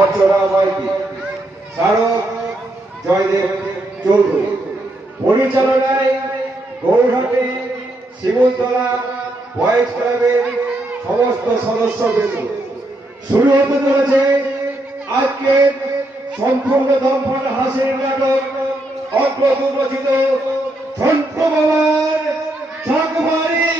অর্চনা মাইতি, স্মারক জয়দেব চৌধুরী, পরিচালনায় গৌরহাটি শিমুলতলা বয়েজ ক্লাবের সমস্ত সদস্যবৃন্দ। শুরু হতে চলেছে আজকের সম্পূর্ণ দম্পন হাসির নাটক অগ্রদূত রচিত ঝন্টু বাবার ঝাঁকবাড়ি।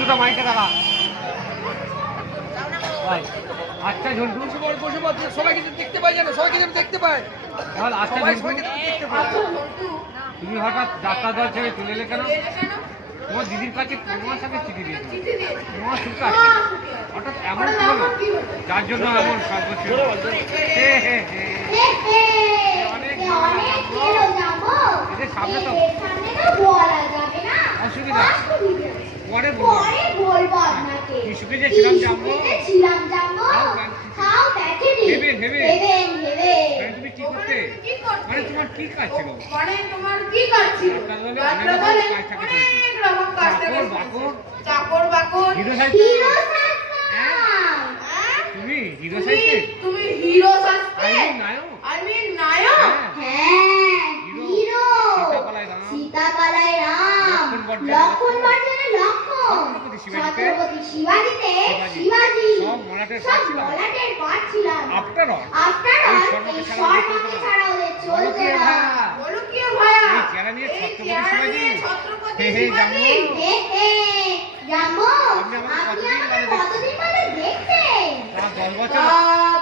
দুটো মাইকে টাকা আচ্ছা ঝন্টু সবাই কিন্তু দেখতে পাই জানো, সবাই কিন্তু দেখতে পায়। আচ্ছা তুমি হঠাৎ যাত্রা দল ছেড়ে চলে এলে কেন? তোমার দিদির কাছে তোমার সাথে চিঠি দিয়েছে, তোমার সুখ আছে, হঠাৎ এমন কি হলো যার জন্য এমন কাজ করছে? অনেক সামনে তো অসুবিধা, পরে বলবো আপনাকে। সুখে যে ছিলাম জানবো তুমি কি করতে, মানে তোমার কি কাজ ছিল? তুমি হিরো সাইতে, তুমি হিরো সাজতে, নায়ক, আমি নায়ক। হ্যাঁ হিরো, সীতাপালায় রাম, লক্ষণ বর্জনে লক্ষণ, ছত্রপতি শিবাজিতে শিবাজি, সব মলাটের পাঠ ছিলাম। আফটার অল এই শর্মাকে ছাড়া ওদের চলছে না। বলো কি ভাইয়া, এই চেহারা নিয়ে ছত্রপতি শিবাজি, হে হে জামো জামো, আপনি কতদিন মানে দেখছেন? 10 বছর,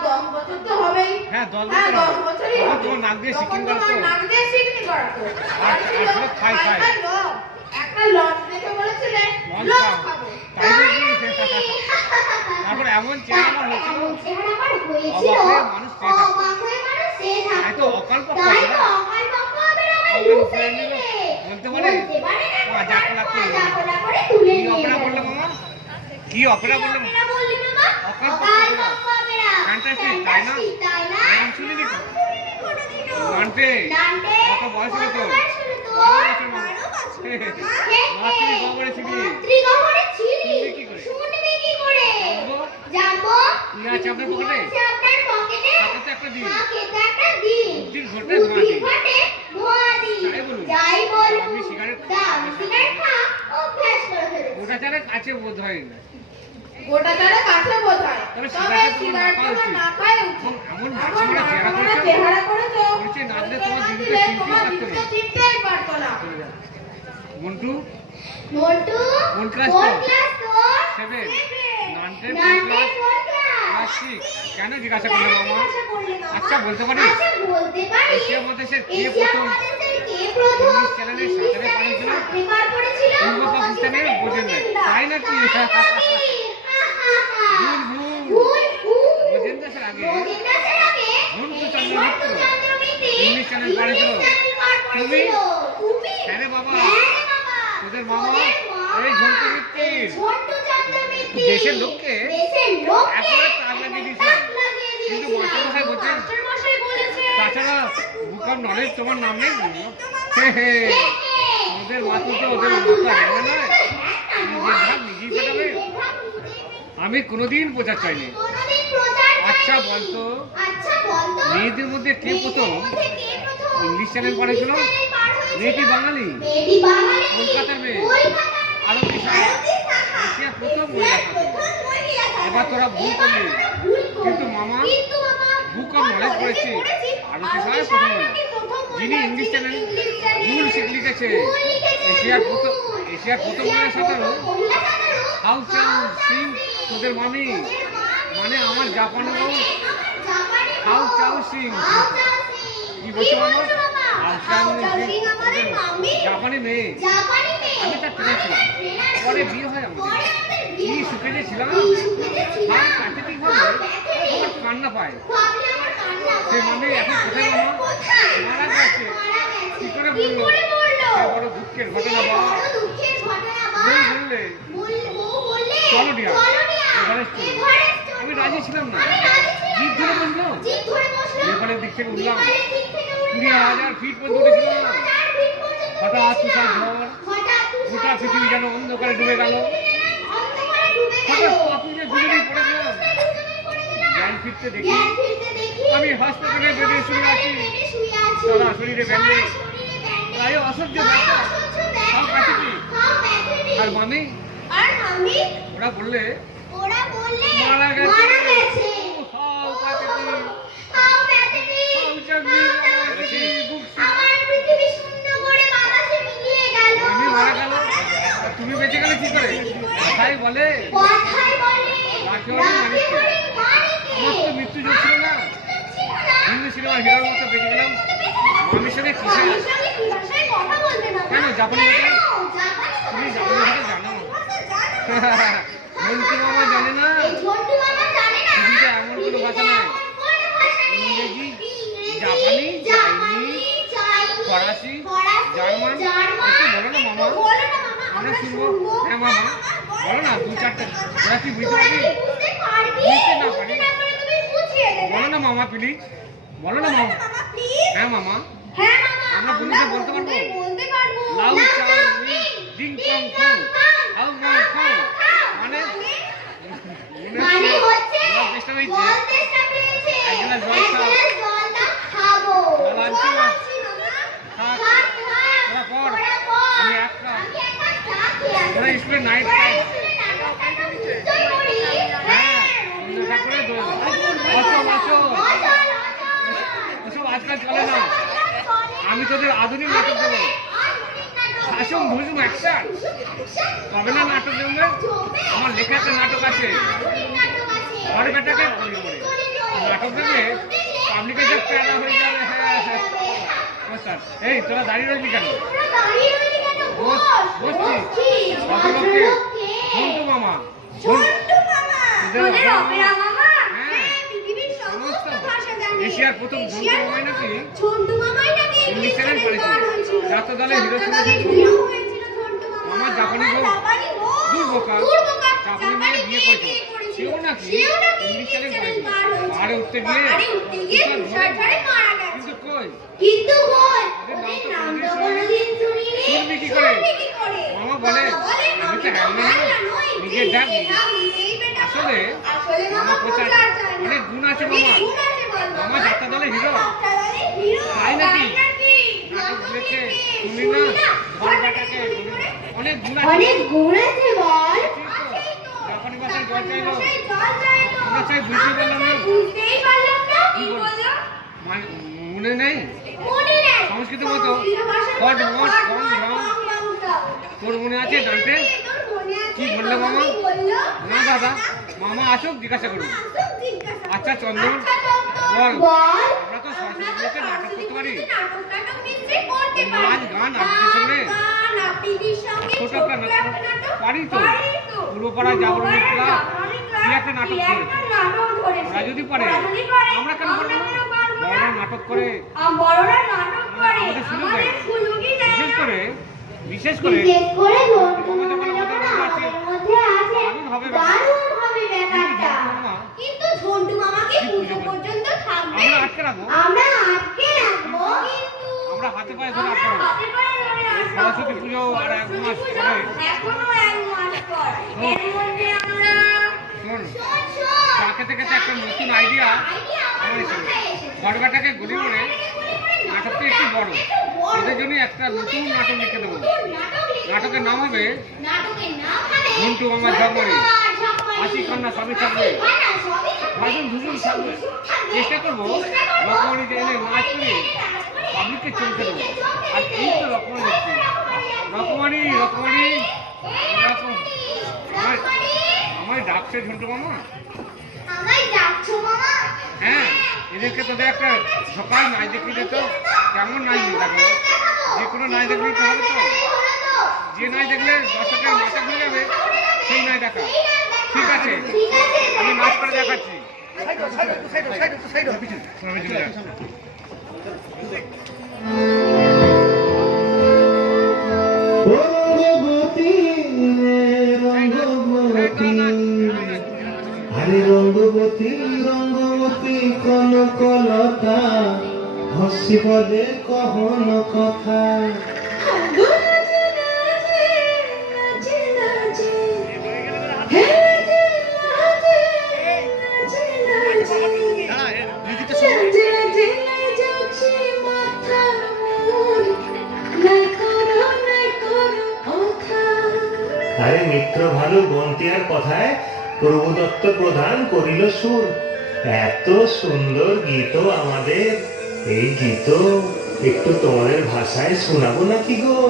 10 বছর তো হবেই। হ্যাঁ 10 বছর তোমার নাক দিয়ে সিকিম করাতো, নাক দিয়ে সিকিম করাতো। আর খাই একটা লঞ্চ দেখে বলেছিলে লঞ্চ খাবো, তাই তারপর এমন চেহারা আমার হয়েছিল, মানুষ চেয়ে থাকে, তাই তো অকাল পক্ষ বলতে পারে কি অপেরা বললে অকাল পক্ষ, তাই না? নাম শুনিনি নানটে, কত বয়স হলো তোর? 12 বছর ওটা চালের কাছে বোধ হয় না, গোটা চালে কাছে বোঝায়, তবে সিগারেট না খায় এমন চেহারা করেছো নাচলে তোমার দিদিকে চিনতেই পারতো না। মন্টু কোন ক্লাস? 7। নানটে ক্লাস 6। কেন জিজ্ঞাসা করলে মামা? আচ্ছা বলতে পারি এশিয়া মহাদেশের কে প্রথম ইংলিশ চ্যানেলের সাঁতারে পাঠিয়েছিল? পূর্ব পাকিস্তানের বোঝেন না, তাই নাকি? বোঝেন দাসের আগে ঝন্টু চন্দ্র মিত্র ইংলিশ চ্যানেল পাঠিয়েছিল। তুমি? হ্যাঁ রে বাবা, তোদের মামা এই ঝন্টু মিত্র দেশের লোককে একবারে তাক লাগিয়ে দিয়েছে, কিন্তু মাস্টারমশাই বলছে তাছাড়া বুক অফ নলেজ তোমার নাম নেই। ওদের মাথা তো ওদের মাথা জানে নয়, নিজের ভাব নিজেই পেটাবে। আমি কোনোদিন প্রচার চাইনি। আচ্ছা বলতো মেয়েদের মধ্যে কে প্রথম ইংলিশ চ্যানেল পাঠিয়েছিল? মেয়েটি বাঙালি, কলকাতার মেয়ে, আরতি সাহা, এশিয়ার প্রথম মহিলা ছাত্র। এবার তোরা ভুল করলি, কিন্তু মামা বুক অফ নলেজ পড়েছি, আরতি সাহা প্রথম মহিলা যিনি ইংলিশ চ্যানেল ভুল লিখেছে। এশিয়ার প্রথম মহিলা সাঁতারু হাউ চাউ সিং তোদের মামি, মানে আমার জাপানের হাউ চাউ সিং। কি বলছো মামা? জাপানি মেয়ে, আমি তার ট্রেনার ছিলাম, পরে বিয়ে হয় আমাদের। কি সুখে যে ছিলাম, প্রাকৃতিক ভাবে আমার কান্না পায়। সে মানে এখন কোথায় মারা গেছে, কি করে বলবো? দুঃখের ঘটনা বা বড় দুঃখের ঘটনা বা বললে বললে চলো ডিয়া, চলো ডিয়া, এভারেস্ট চলো। এভারেস্ট চলো। আমি রাজি ছিলাম না। আমি রাজি ছিলাম জিদ ধরে বসলো। না। জিদ ধরে বসলাম। নেপালের দিক থেকে উঠলাম। নেপালের দিক থেকে উঠলাম। 20,000 ফিট পর্যন্ত উঠেছিলাম। 20,000 ফিট পর্যন্ত হঠাৎ তুষার উঠেছিলাম। ঝড়, হঠাৎ তুষার গোটা পৃথিবী যেন অন্ধকারে ডুবে গেল। অন্ধকারে ডুবে গেল। হঠাৎ পাপুজে দুজনেই পড়ে গেলাম। দুজনেই পড়ে গেলাম। জ্ঞান ফিরতে দেখি জ্ঞান ফিরতে দেখি আমি হাসপাতালে বেডে শুয়ে আছি। বেডে শুয়ে আছি। সারা শরীরে ব্যান্ডেজ, শরীরে ব্যান্ডেজ। প্রায় অসহ্য প্রায় ব্যথা। অসহ্য সব ব্যথা। প্যাথেটিক। সব প্যাথেটিক। আর মামি আর আমি ওরা বললে ওরা বললে মারা গেছে। মারা গেছে। How pathetic, how pathetic. How জাগলি, বুক আমার পৃথিবী শূন্য করে বাতাসে মিলিয়ে গেল। মামি মারা গেল, আর তুমি বেঁচে গেলে কি করে? তাই বলে কথায় বলে রাখিওয়ালি মানিককে। মানিককে। আমার তো মৃত্যু যোগ ছিল না। ছিল না। হিন্দি সিনেমার হিরোর মতো বেঁচে গেলাম। মামির সঙ্গে কিসে মামির সঙ্গে কি ভাষায় কথা বলতে না? কেন, জাপানি ভাষায়? কেন? তুমি জাপানি জাপানি ভাষা? ভাষা জানো? ভাষা জানো? মন্টু মামা জানে না। এই ঝন্টু মামা জানে না। পৃথিবীতে এমন কোনো ভাষা নাই। কোনো ভাষা নেই। ইংরেজি, ইংরেজি, জাপানি, জাপানি, চাইনিজ, ফরাসি, ফরাসি, জার্মান। জার্মান। একটু বলো না মামা। একটু বলো না মামা, আমরা আমরা শুনবো। শুনবো। হ্যাঁ মামা, বলো না, দু চারটে। তোরা কি বুঝতে তোরা পারবি? কি বুঝতে পারবি? বুঝতে না বুঝতে পারি। না পারলে তুমি বুঝিয়ে দেবে। বলো না মামা প্লিজ, বলো না মামা। মামা, please। হ্যাঁ মামা। হ্যাঁ মামা, আমরা বন্ধুদের বলতে পারবো? বলতে পারবো। লাউ লাউ চাউ চাউ মিং, ডিং ডিং টং ফং, টং হাউ ফং, মাউ খাও। খাও। মানে মানে হচ্ছে জল তেষ্টা পেয়েছে। জল তেষ্টা পেয়েছে। এক গ্লাস জল এক খাও। গ্লাস জল দাও, খাবো। জল আনছি জল না। আনছি মামা। খা। খা, খা। তোরা পড়। তোরা পড়। আমি এক কাপ। আমি এক কাপ চা খেয়ে আসি। তোরা স্কুলে নাইট তোরা টাইম। স্কুলে নাটক টাটক নিশ্চয়ই করিস। হ্যাঁ, রবীন্দ্র ঠাকুরের দোল। অচল, অচল। ওসব আজকাল চলে না। আমি তোদের আধুনিক নাটক দেবো। শাসন ভুজুম অ্যাকশন। তবে না নাটক দেবো। আমার লেখা একটা নাটক আছে। ঘর বেটাকে গড়ি গড়ি। নাটক দেখলে পাবলিকের যা প্যারা হয়ে যাবে। হ্যাঁ হ্যাঁ। নমস্কার। এই তোরা দাঁড়িয়ে রইলি কেন? বসছি। ভদ্রলোককে ঝন্টু মামা। তোদের অপেরা মামা? হ্যাঁ। হ্যাঁ, পৃথিবীর সমস্ত ভাষা জানে। এশিয়ার প্রথম ঝন্টু মামাই নাকি ঝন্টু মামাই নাকি ইংলিশ চ্যানেল চ্যানেল করেছিল। বার হয়েছিল। যাত্রা দলে হিরো ছিল যাত্রা দলে ঝন্টু হিরো মামা। হয়েছিল ঝন্টু মামা। আমার জাপানি বউ। জাপানি বউ। দুর্বোকা। দুর্বোকা। জাপানি মেয়ে বিয়ে করেছিল। সেও নাকি সেও নাকি ইংলিশ চ্যানেল করেছিল। বার হয়েছিল। পাহাড়ে উঠতে গিয়ে পাহাড়ে উঠতে গিয়ে তুষার ঝড়ে মারা গেছে। কিন্তু কই কিন্তু কই? ওদের ওদের নাম নাম তো তো কোনোদিন কোনোদিন শুনিনি। শুনবি কি করে? শুনবি কি করে? মামা বলে, আমি তো হ্যাংম্যান নই, নিজের ডাক নিজেই পেটা। আসলে মামা মামা প্রচার প্রচার চায় না। অনেক গুণ আছে অনেক মামা। গুণ আছে বল বাবা। মামা যাত্রা দলে হিরো। যাত্রা দলে হিরো। তাই নাকি? নাটক নাটক দেখে দেখে শুনি শুনি না। না, ঘর বেটাকে অনেক গুণ আছে। অনেক গুণ আছে বল। আছেই তো। জাপানি ভাষায় জল চাইলো। জল চাইলো। আমরা চাই বুঝতে পারলাম না। বুঝতেই পারলাম না। কি কি বল? বললো? মানে মনে নেই মনে নেই। সংস্কৃত মতো সংস্কৃত ভাষার হট মতো মট হট কম মট রং। কম রংটা। তোর মনে আছে ডান্টে? তোর মনে আছে? কি বললো মামা? কি বললো? না দাদা, মামা আসুক জিজ্ঞাসা করুন। আসুক জিজ্ঞাসা করো। আচ্ছা চন্দন, আচ্ছা চন্দন, বল। বল। আমরা তো সরস্বতী নাটক করতে পারি। নাটক টাটক নিশ্চয়ই করতে পারি। নাচ, গান, আবৃত্তির সঙ্গে? গান, আবৃত্তির সঙ্গে ছোট ছোট্ট একটা একটা নাটক নাটক পারি তো। পারি তো। পূর্বপাড়ায় জাগরণী ক্লাব জাগরণী ক্লাব কি একটা নাটক কি করেছে। একটা নাটক ধরেছে। ওরা যদি পারে, ওরা যদি পারে, আমরা কেন পারবো না? পারবো না? বড়রা নাটক করে, বড়রা নাটক করে। আমাদের সুযোগ আমাদের দেয়। সুযোগই দেয় বিশেষ না। করে বিশেষ করে ঝন্টু মামা মামা যখন যখন আমাদের আমাদের মধ্যে আছে, মধ্যে আছে, দারুণ হবে ব্যাপারটা। দারুণ হবে ব্যাপারটা। মামা কিন্তু ঝন্টু মামাকে কি পুজো পুজো পর্যন্ত থাকবে। আমরা আটকে রাখবো। আমরা আটকে রাখবো, কিন্তু আমরা হাতে পায়ে ধরে আমরা আটকে রাখবো। হাতে পায়ে ধরে রাখবো। সরস্বতী পুজো আর এক মাস পরে। এখনো এক মাস পর। এর মধ্যে আমরা শোন, শোন, শোন। চা খেতে খেতে একটা নতুন আইডিয়া আমার এসেছে। ঘরবাটাকে গলি করে নাটকটা একটু বড়, ওদের জন্য একটা নতুন নাটক লিখে দেবো। নাটকের নাম হবে ঝন্টু মামার ঝগড়ে। হাসি কান্না সবই থাকবে, ভাজুন ভুজুন থাকবে। চেষ্টা করবো রকমারিতে এনে নাচ করে পাবলিককে চমকে দেবো। আর এই তো রকমারি দেখছি, রকমারি রকমারি এরকম আমায় ডাকছে ঝন্টু মামা। আমায় ডাকছো মামা? হ্যাঁ, এদেরকে তোদের একটা সকাল নাই দেখলি তো কেমন নাই দেখো, যে কোনো নাই দেখলেই তো হবে তো। যে নাই দেখলে দর্শকের মাথা ঘুরে যাবে, সেই নাই দেখা। ঠিক আছে, আমি নাচ করে দেখাচ্ছি। শোনো, চলে যাও। করে কহন কথা। আরে মিত্র ভালো বন্তিয়ার কথায় প্রভুদত্ত প্রধান করিল সুর। এত সুন্দর গীত আমাদের, এই গীত একটু তোমাদের ভাষায় শোনাবো নাকি গো?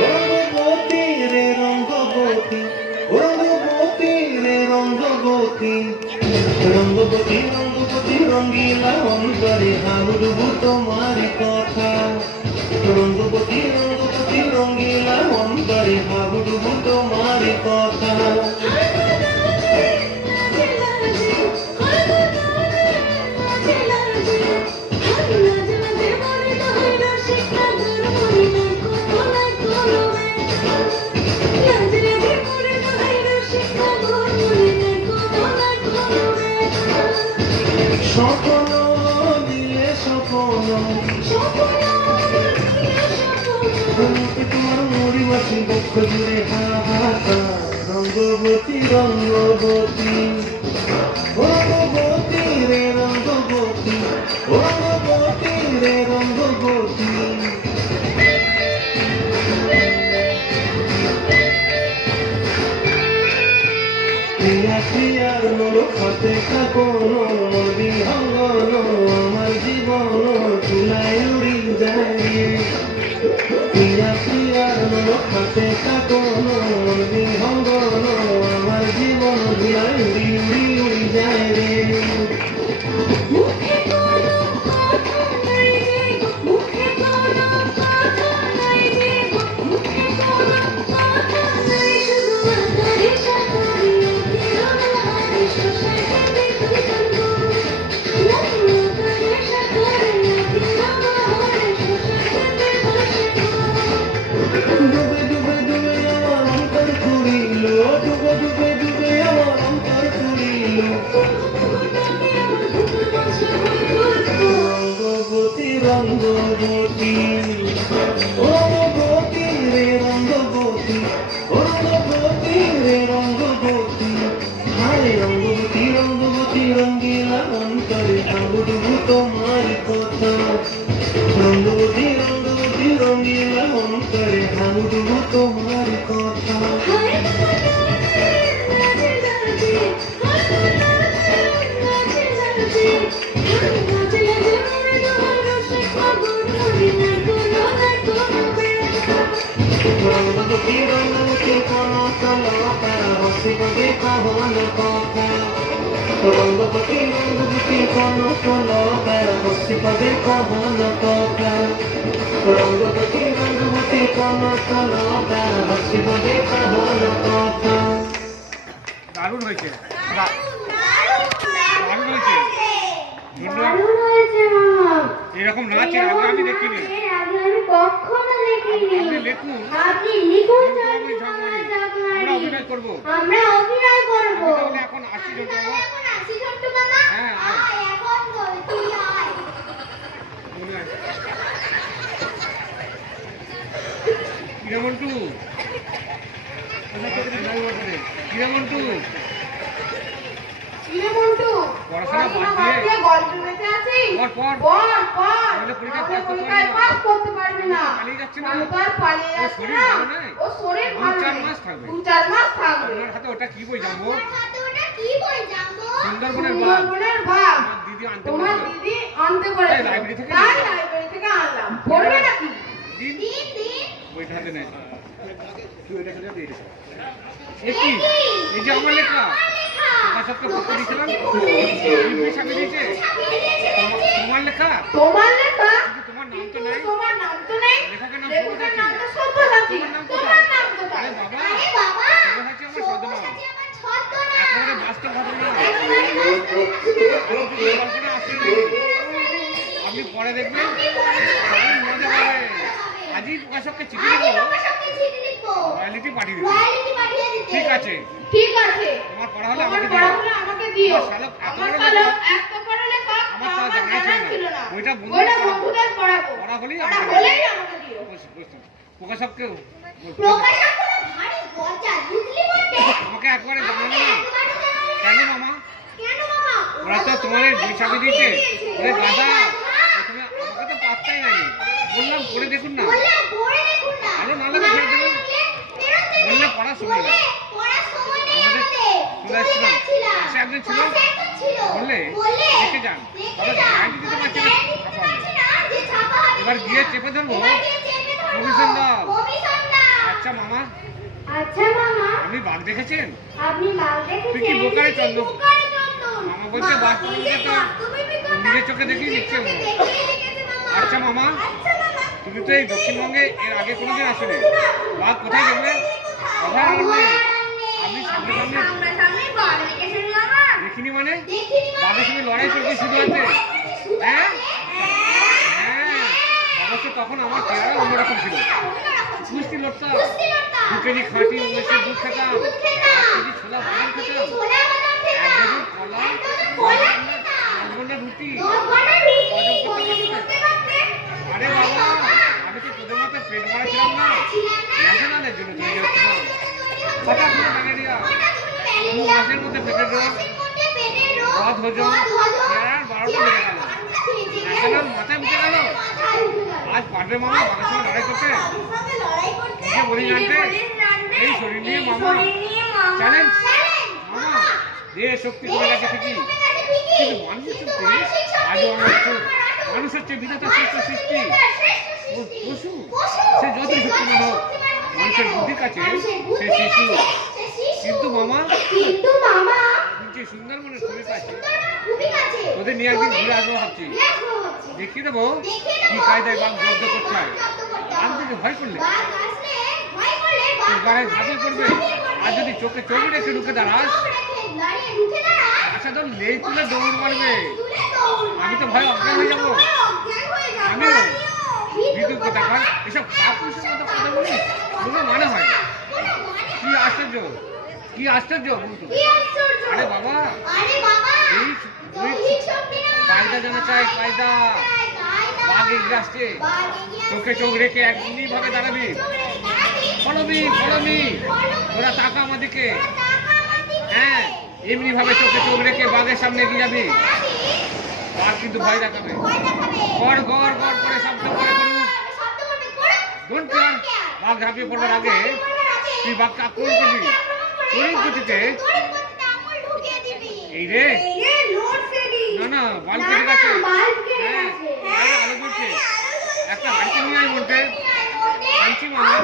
রঙ্গবতী রে রঙ্গবতী, রঙ্গবতী রে রঙ্গবতী, রঙ্গবতী রঙ্গবতী রঙ্গিলা অন্তরে হাবুডুবু তোমারি কথা। রঙ্গবতী রঙ্গবতী রঙ্গিলা অন্তরে হাবুডুবু তোমারি কথা। স্বপ্ন দিলে স্বপ্ন, তোমার মরিবাসী বক্ষ জুড়ে হাহাকার। রঙ্গবতী রঙ্গবতী, রঙ্গবতী রে রঙ্গবতী, রঙ্গবতী রে রঙ্গবতী। প্রিয়া প্রিয়ার খাতে কাকন বিহঙ্গন, আমার জীবন চুলায় উড়ি যায়। প্রিয়া প্রিয়ার খাতে কাকন বিহঙ্গন, আমার জীবন চুলায় উড়ি উড়ি উড়ি যায় রে। ডুবে ডুবে ডুবে আমার অন্তর পুরিল, ডুবে ডুবে ডুবে আমার অন্তর পুরিল। রঙ্গবতী রঙ্গবতী, রঙ্গবতী রে রঙ্গবতী, রঙ্গবতী রে রঙ্গবতী। হায় রঙ্গবতী রঙ্গবতী রঙ্গিলা অন্তরে হাবুডুবু তোমার কথা। রঙ্গবতী রঙ্গবতী রঙ্গিলা অন্তরে হাবুডুবু তোমার কথা। রঙ্গবতী রঙ্গবতী কোন তলকার হসিববে কহন কথা। রঙ্গবতী রঙ্গবতী কোন তলকার হসিববে কহন কথা। রঙ্গবতী রঙ্গবতী কোন তলকার হসিববে কহন কথা। দারুণ হয়েছে, দারুণ হয়েছে। দারুণ হয়েছে মামা। এরকম নাচ এর আগে আমি দেখিনি। এর আগে আমি কখনো দেখিনি। আপনি লিখুন, আপনি লিখুন আমি আমরা অভিনয় করবো। আমরা অভিনয় করব। আমি তাহলে এখন আসি জন্য। এখন আসি ছোট্ট মামা। হ্যাঁ, আয় এখন তুই আয়। কিরে মন্টু, কিরে মন্টু, কিরে মন্টু, পড়াশোনা পড়াশোনা বাদ বাদ দিয়ে দিয়ে গল্প বেঁচে আছিস? পড়, পড়। তাহলে পরীক্ষায় তাহলে পাস পরীক্ষায় পাস করতে পারবি না। করতে পারবি না। পালিয়ে যাচ্ছে না। নাহলে তো আর পালিয়ে ওর যাচ্ছে শরীর না। ভালো নেই। ও শরীর দু ভালো চার নেই। মাস থাকবে। 2-4 মাস থাকবে। আপনার হাতে ওটা কি বই জানবো? হাতে ওটা কি বই জানবো? সুন্দরবনের বাঘ। সুন্দরবনের বাঘ। আমার দিদি আনতে তোমার বলেছিল। দিদি আনতে বলেছে। তাই লাইব্রেরি থেকে তাই নিয়ে লাইব্রেরি থেকে আনলাম। পড়বে নাকি? দিন দিন দিন। বইটা হাতে নেই। তুই ওইটা খেলে দিয়ে দিস। এ কি? এই যে আমার লেখা। তোমার সাথে পড়তে দিয়েছিলাম। এই ছাপে দিয়েছে। তোমার লেখা। তোমার লেখা? কিন্তু তোমার নাম তো নাই। তোমার নাম তো নেই। লেখকের নাম লেখকের নাম তো সব্যসাচী। সব্যসাচী। তোমার নাম তোমার কোথায়? নাম কোথায়? আরে বাবা, আরে বাবা। সব্যসাচী আমার ছদ্মনাম। আমার ছদ্মনাম। একেবারে বাস্তব ঘটনা। কল্পনা আসেনি। আপনি পরে দেখবেন দারুণ মজা পাবে। আজ আজই প্রকাশককে চিঠি আজই দেবো, প্রকাশককে চিঠি লিখবো, রয়্যালিটি পাঠিয়ে দেবো। রয়্যালিটি পাঠিয়ে দিতে। ঠিক আছে, ঠিক আছে, তোমার পড়া হলে তোমার আমাকে পড়া দিও। হলে আমাকে দিও। আমার শালক এত আমার বড় শালক লেখক, এত বড় লেখক আমার তা আমার জানা জানা ছিল ছিল না। না। ওইটা ওইটা বন্ধুদের বন্ধুদের পড়াবো। পড়া হলেই পড়া আমাকে হলেই দিও। আমাকে দিও। প্রকাশককেও প্রকাশক হলো ভারী গজা, বুঝলি বলতে? আমাকে একবারে জানানো না। একবারও জানাবে না। কেন মামা? কেন মামা? ওরা তো তোমার দুই চাবি দিয়েছে। ওরে ওরে গাধা, গাধা। প্রথমে আমাকে তো পাত্তাই নাই। বললাম করে দেখুন না। বললাম পড়ে দেখুন না। ভালো না লাগলে ভালো ফেরত দেবেন। লাগলে ফেরত দেবেন। বললে পড়ার সময় নেই। বললে পড়ার সময় নেই আমাদের আমাদের। চলে চলে আসছিলাম। যাচ্ছিলাম। পাশে একজন ছিল। পাশে একজন ছিল। বললে দেখে যান। দেখে তবে যান। গ্যারান্টি দিতে পারছি না, গ্যারান্টি দিতে ছাপা পারছি হবে। না যে ছাপা হবে এবার কিনা। গিয়ে চেপে ধরবো। এবার গিয়ে চেপে ধরবো। কমিশন দাও। কমিশন দাও। আচ্ছা মামা, আচ্ছা মামা, আপনি বাঘ দেখেছেন? আপনি বাঘ তুই কি দেখেছেন? বোকারে চন্দন? বোকারে চন্দন। মামা বলছে বাস্তবিক কথা। নিজের চোখে দেখেই লিখছে ও। আচ্ছা মামা, তুমি তো এই দক্ষিণবঙ্গে এর আগে কোনোদিন আসলে। বাঘ কোথায় দেখলে? অভয়ারণ্যে। আপনি সামনে সামনে সামনাসামনি বাঘ দেখেছেন মামা? দেখিনি মানে? দেখিনি মানে? বাঘের সঙ্গে লড়াই করতে শুধু আছে? হ্যাঁ হ্যাঁ, অবশ্য তখন আমার চেহারা অন্যরকম ছিল। কুস্তি লড়তাম, 2 কেজি খাঁটি উমেশের দুধ খেতাম, 1 কেজি ছোলা বাদাম খেতাম, 1 ডজন কলা, 10 ঘন্টা রুটি। আরে বাবা, আমি তো তোদের মতো পেট ভরা ছিলাম না। ন্যাশনালের জন্য তৈরি হচ্ছিলাম। হঠাৎ করে ম্যালেরিয়া, 2 মাসের মধ্যে পেটের রোগ, বদ হজম, চেহারার 12টা বেড়ে গেল। ন্যাশনাল মাথায় উঠে গেল। আজ পারবে মামা বাঘের সঙ্গে লড়াই করতে? নিজে বলি জানতে, এই শরীর নিয়ে মামা চ্যালেঞ্জ। মামা দেহ শক্তি কমে গেছে ঠিকই, কিন্তু মানুষের শক্তি আজও আমার চোখ। মানুষ হচ্ছে বিধাতার শ্রেষ্ঠ সৃষ্টি। ও পশু, সে যতই শক্তিমান হোক, মানুষের বুদ্ধির কাছে সে শিশু। কিন্তু মামা, কিন্তু মামা শুনছি সুন্দরবনের শরীর কাছে খুবই কাছে। তোদের নিয়ে একদিন ঘুরে আসবো ভাবছি। দেখিয়ে দেবো কি কায়দায় বাঘ জব্দ করতে হয়। বাঘ থেকে ভয় করলে তোর গায়ে ঝাঁপিয়ে পড়বে। আর যদি চোখে চোখ রেখে ঢুকে দাঁড়াস, আচ্ছা তোর লেজ তুলে দৌড় মারবে। আমি তো ভয় অজ্ঞান হয়ে যাবো। আমিও বিদ্যুৎ কথা কয়, এসব কাপুরুষের মতো কথা বলিস, কোনো মানে হয় না। কি আশ্চর্য, কি আশ্চর্য বলতো। আরে বাবা, এই কায়দা জানা চাই, কায়দা। বাঘ এগিয়ে আসছে, চোখে চোখ রেখে এমনি ভাবে দাঁড়াবি। ফলমি ফলমি, ওরা তাকা আমাদেরকে। হ্যাঁ, এমনি ভাবে চোখে চোখ রেখে বাঘের সামনে এগিয়ে যাবি। বাঘ কিন্তু ভয় দেখাবে, গড় গড় গড় করে শব্দ করে করুক। Don't care. বাঘ ঝাঁপিয়ে পড়বার আগে তুই বাঘকে আক্রমণ করবি। তড়িৎ গতিতে এই রে, না না, বাল্ব কেটে গেছে। হ্যাঁ, বাইরে আলো জ্বলছে। একটা হাঁড়ি নিয়ে আয় মনতে। আনছি মামা।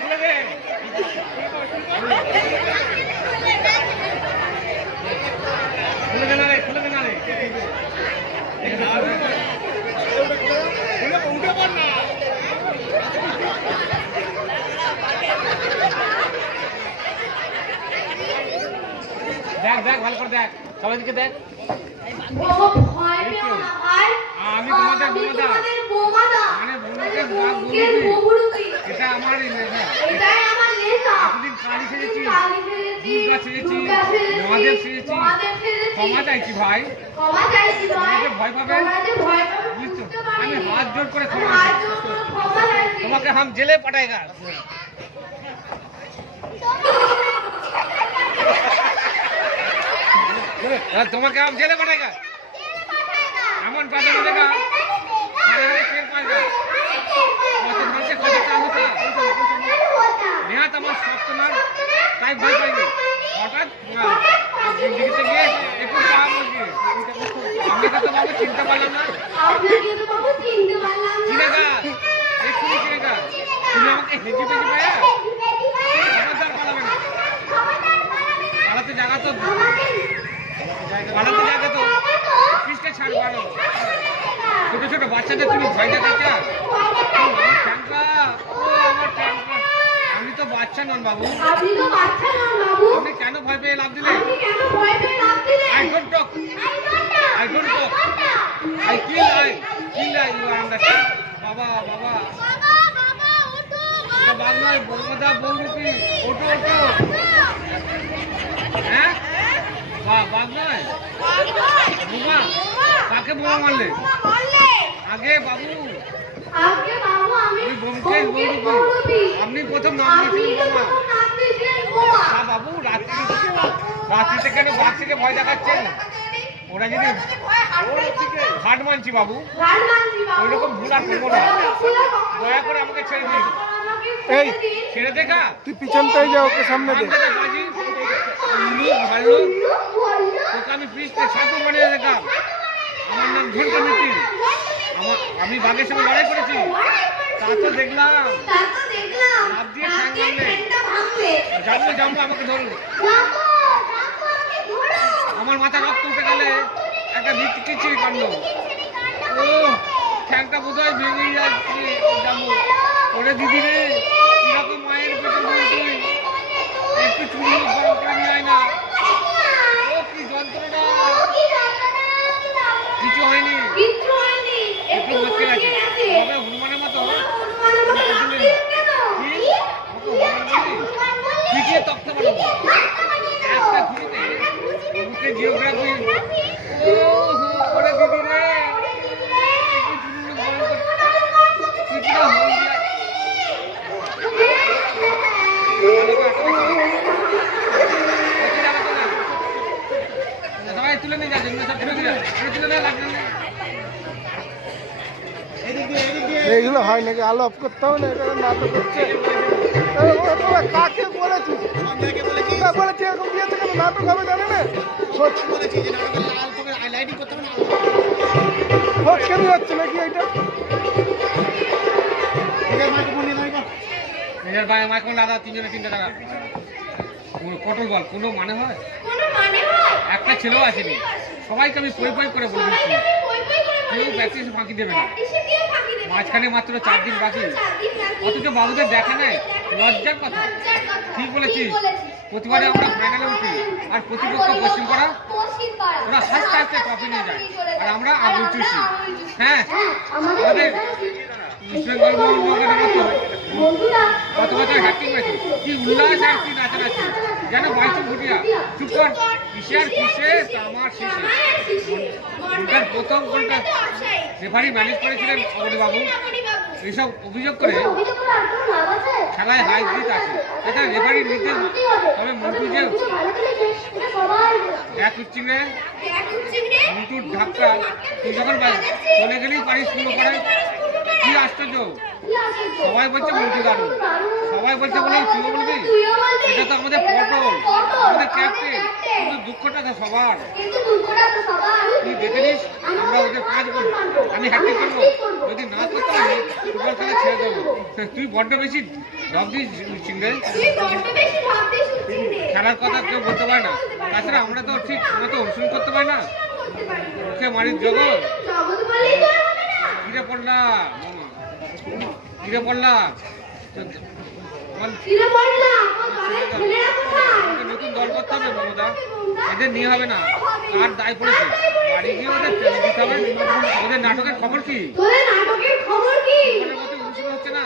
খুলে দে। খুলে দে না রে, খুলে দে না রে। উঠে পড় না। দেখ দেখ, ভালো করে দেখ, সবাই দিকে দেখ। আমি তোমাদের বোমাদা, মানে বোনকের বাঘ বলবি। এটা আমারই নেশা। এতদিন কালী সেজেছি, দুর্গা সেজেছি, মহাদেব সেজেছি। ক্ষমা চাইছি ভাই, তোমাকে ভয় পাবে। বুঝছো? আমি হাত জোর করে ক্ষমা চাইছি। তোমাকে হাম জেলে পাঠাएगा। তোমাকে হাম জেলে পাঠাएगा। এমন পাঠানো দেगा, সারা রাত টের পাएगा। সত্যনাথ, তাই ভয় পাইনি। হঠাৎ জিন্দিগিতে গিয়ে একটু সাহায্য দিয়ে আপনাকে তো বাবু চিনতে পারলাম না। আপনাকে তো বাবু চিনতে পারলাম না। চিনেগা, এক্ষুনি চিনেগা। তুমি আমাকে হেঁচি পেঁচি পায়া খবরদার পালাবে না। পালাতে জায়গা তো, পালাতে জায়গা তো অফিসকে ছাড় পারো। ছোট ছোট বাচ্চাদের তুমি ভয় দেখাচ্ছ। আমার ট্যাঙ্কা, ও আমার ট্যাঙ্কা। আমি তো বাচ্চা নন বাবু। আপনি তো বাচ্চা নন বাবু। আপনি কেন ভয় পেয়ে লাভ দিলেন? আপনি কেন ভয় পেয়ে লাফ দিলেন? I don't talk. I don't talk. I kill. You understand? বাবা বাবা, এটা বাঘ নয়, বর্মদা বৌরূপী। ওঠো ওঠো। হ্যাঁ, বাঘ নয়, বোমা। কাকে বোমা মারলে? আগে বাবু, আজকে বাবু আমি আমি ব্যোমকেশ বৌরূপী। বৌরূপী। আপনি প্রথম নাম আপনি দিয়েছিলেন তো বোমা। প্রথম নাম দিয়েছিলেন বোমা। বাবু, রাত্রিতে কেন বাঘ থেকে ভয় দেখাচ্ছেন? ওরা যদি হাট মানছি বাবু, গান মানছি বাবু। ওই রকম ভুল আর করবো না। দয়া করে আমাকে ছেড়ে দিন। এই ছেড়ে দেখা তুই পিছনটাই যা, ওকে সামনে দে। বাজি লোক ভালো তোকে আমি পৃষ্ঠে সাধু বানিয়ে দেখাম। আমার নাম ঘন্টা মিত্রি। আমি বাঘের সঙ্গে লড়াই করেছি। তা তো দেখলাম। লাফ দিয়ে ঠ্যাং ভাঙলে। জানবো আমাকে ধরুন। আমার মাথা রক্ত উঠে গেলে একটা বিচ্ছিরি কাণ্ড। ও ঠ্যাংটা বোধ হয় ভেঙে যাচ্ছে। যাবো ওরে দিদি রে, কিরকম মায়ের পেটে তুই একটু চুড়ি গরম করে নিয়ে আয় না। ও কি যন্ত্রণা। কিছু হয়নি, একটু মুশকিল আছে। তবে হনুমানের মতো পিছিয়ে তক্তা বানাবো একটা ঘুরিতে। বুকে জিওগ্রাফি। ওরে দিদি রে, একটু চুড়ি গরম করে কিছুটা হয়ে যায়। সবাই তুলে নিয়ে যাচ্ছে, সব তুলে দিলে তুলে দেওয়া লাগবে না। এইগুলো হয় নাকি? আলো অফ করতে হবে না, এটা নাটক হচ্ছে। তোরা কাকে বলেছিস? না বলেছি এরকম বিয়েতে কেন নাটক হবে জানে না? খোঁজ কেন যাচ্ছে নাকি এইটা? নিজের ভাই আমার কোন দাদা তিনজনে তিনটে টাকা পটল বল, কোনো মানে হয়? একটা ছেলেও আসেনি। সবাইকে আমি পই পই করে বলে দিচ্ছি, কেউ প্র্যাকটিস ফাঁকি দেবে না। মাঝখানে মাত্র 4 দিন বাকি, অথচ বাবুদের দেখা নেই। লজ্জার কথা। ঠিক বলেছিস। প্রতিবারে আমরা ফাইনালে উঠি, আর প্রতিপক্ষ পশ্চিম পাড়া ওরা হাসতে হাসতে ট্রফি নিয়ে যায়, আর আমরা আগুন চুষি। হ্যাঁ, আমাদের ইস্ট বেঙ্গল মোহনবাগানের মতো গত বছর হ্যাট্রিক হয়েছে। কি উল্লাস আর কি নাচানাচি, যেন 22 ফুটিয়া। চুপ কর, কিসের কিসে আমার শেষে। গোলটার প্রথম গোলটা রেফারি ম্যানেজ করেছিলেন অবনী বাবু। এইসব অভিযোগ করে খেলায় হাই জিত আছে। এছাড়া রেফারির নির্দেশ। তবে মন্টু যে এক উচ্চিংড়ে মন্টুর ধাক্কা, তুই যখন চলে গেলেই পারিস শুরু করে। কি আশ্চর্য, সবাই বলছে মন্টু দারুণ, সবাই বলছে বলে তুইও বলবি। এটা তো আমাদের পটল, আমাদের ক্যাপ্টেন। কিন্তু দুঃখটা তো সবার। তুই দেখে নিস, আমরা ওদের 5 গোল, আমি হ্যাট্রিক করবো। যদি না করতে পারি ফুটবল খেলা ছেড়ে দেবো। তুই বড্ড বেশি ভাব দিস চিংড়ে। খেলার কথা কেউ বলতে পারে না। তাছাড়া আমরা তো ঠিক মতো অনুশীলন করতে পারি না। ওকে মারির জগৎ। কিরে পড়লা মামা, কিরে পড়লা। নতুন দল করতে হবে মমতা, এদের নিয়ে হবে না। কার দায় পড়েছে, বাড়ি গিয়ে ওদের ট্রেনিং দিতে হবে। ওদের নাটকের খবর কি? মতো অনুশীলন হচ্ছে না,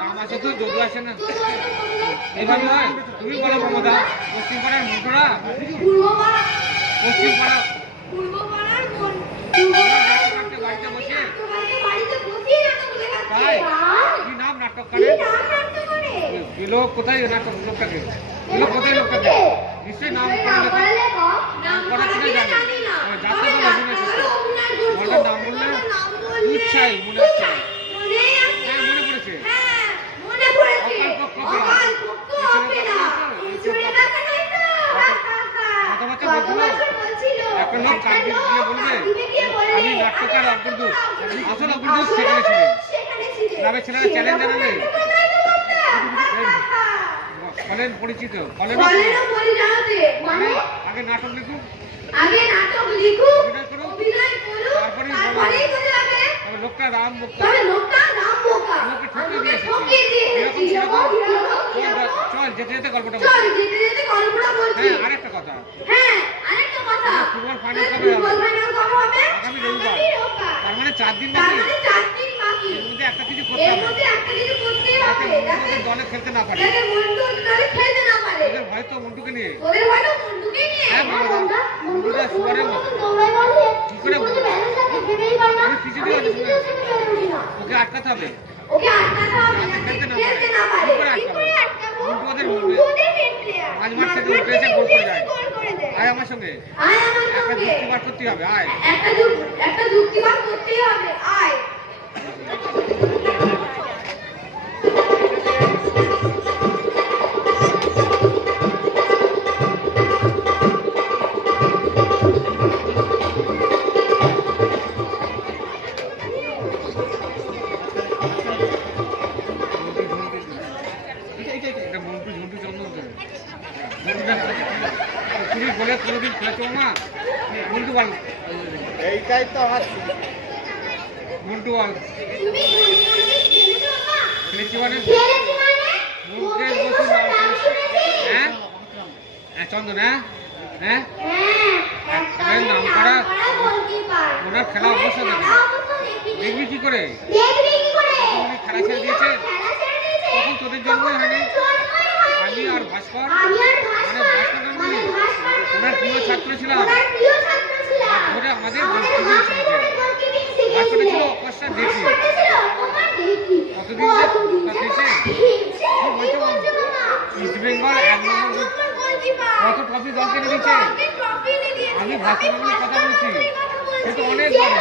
রাম আসে তো যদু আসে না। এইভাবে হয়? তুমি বলো মমতা, পশ্চিম পাড়ার মন্ত্ররা, পশ্চিম পাড়া বাড়িতে বসে তাই কি নাম নাটককারের? এলো কোথায় নাটক লোকটাকে? এলো কোথায় লোকটাকে? নিশ্চয়ই নাম করে লেখা করা কিনা জানি। যাতে তো অভিনয় করছে, বলটার নাম বললে উৎসাহী মনে হচ্ছে। হ্যাঁ মনে পড়েছে, অকাল পক্ষ ক্লাবের ছেলেরা চ্যালেঞ্জ জানালে কলেন পরিচিত কলেন কলেরও বলি জানাতে মানে আগে নাটক লিখুক আগে নাটক লিখুক অভিনয় করুক, অভিনয় করুক তারপরেই তারপরেই বোঝা যাবে তবে লোকটা রাম বোকা তবে লোকটা নাম বোকা আমাকে ঠকিয়ে আমাকে দিয়েছে। ঠকিয়ে দিয়েছে এরকম এরকম চল যেতে যেতে গল্পটা বলি। চল যেতে যেতে গল্পটা বলছি হ্যাঁ আরেকটা কথা হ্যাঁ আরেকটা কথা ফুটবল ফাইনাল কবে ফুটবল হবে? ফাইনাল কবে হবে আগামী রবিবার। রবিবার। তার মানে 4 দিন তার বাকি মানে 4 দিন বাকি এর মধ্যে একটা কিছু করতে এর হবে মধ্যে একটা কিছু করতেই যাতে হবে বন্ধুদের দলে খেলতে না পারে যাতে বন্ধু দলে খেলতে না পারে ওদের ভয় তো মন্টুকে নিয়ে ওদের হয়তো বন্ধুকে নিয়ে হ্যাঁ বাবা মন্টুটা সুয়ারের মতো কি করে বলবো? আমি কিছুতেই আছি না। ওকে আটকাতে হবে ওকে আটকাতে হবে যাতে যাতে খেলতে না পারে। খেলতে না কি পারে করে আটকাবো? মন্টু ওদের বলবে। ওদের মেন প্লেয়ার মাঝ মাঠ থেকে উঠে এসে গোল করে দেয়। গোল করে দেয় আয় আমার সঙ্গে আয় আমার একটা সঙ্গে যুক্তি বার করতে হবে আয় একটা যুক্তিবাদ করতেই হবে আয় এটা মন্টু ঝন্টু চন্দন তো মন্টুটা তুমি বলে কোনোদিন খেলেছো মা মন্টু বল এইটাই তো আমার মন্টু বল তুমি খেলেছো না খেলেছি মানে খেলেছি মানে মুখের মুখের বসে বসে নাম শুনেছি হ্যাঁ হ্যাঁ চন্দন হ্যাঁ হ্যাঁ হ্যাঁ খেলের নাম করা গোলকিপার ওনার খেলা অবশ্য দেখি দেখবি কি করে দেখবি কি করে যখন উনি খেলা ছেড়ে দিয়েছে খেলা ছেড়ে দিয়েছে তখন তোদের জন্মই হয়নি আমি আর ভাস্কর আমি আর মানে ভাস্কর জন্মই মানে ভাস্কর ওনার প্রিয় ছাত্র ছিলাম ওনার প্রিয় ছাত্র ছিলাম ধরে আমাদের আমাদের গোলকিপিং ভাস্কর শিখেছে গোলকিপিং ভাস্কর শিখেছিল ছিল অকস্মাৎ দেখি ভাস্কর ছিল তোমার দেখি কতদিন যে কতদিন যে দেখেছে? কি বলছো মামা ইস্ট বেঙ্গল এক নম্বর কত ট্রফি দলকে এনে দিচ্ছে আমি ভাস্কর নামের কথা বলছি সে তো অনেক বড়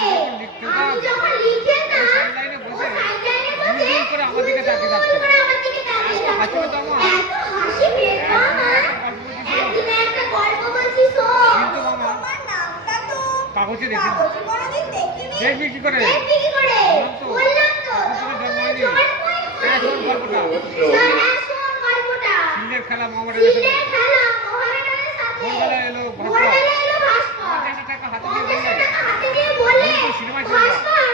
যখন লিখতে আমি যখন লিখতাম সাইডলাইনে বসে গুল করে আমার দিকে তাকিয়ে থাকতো হাসিও তো আমার এত হাসি বের একদিন একটা গল্প বলছি একদিন একটা গল্প বলছি শোন কিন্তু মামা নামটা তো কাগজে দেখি কাগজে কোনোদিন দেখিনি দেখবি কি করে দেখবি কি করে বললাম তো বললাম তো তোদের জন্ম হয়নি হ্যাঁ শোন গল্পটা শোন গল্পটা ফিল্ডের খেলা মোহামেডানের সাথে ফিল্ডের খেলা মোহামেডানের সাথে ভোরবেলা এলো ভাস্কর ভোরবেলা এলো ভাস্কর 50 টাকা হাতে দিয়ে বললে হাতে দিয়ে বলে বন্ধু, সিনেমায় চলে যা। ভাস্কর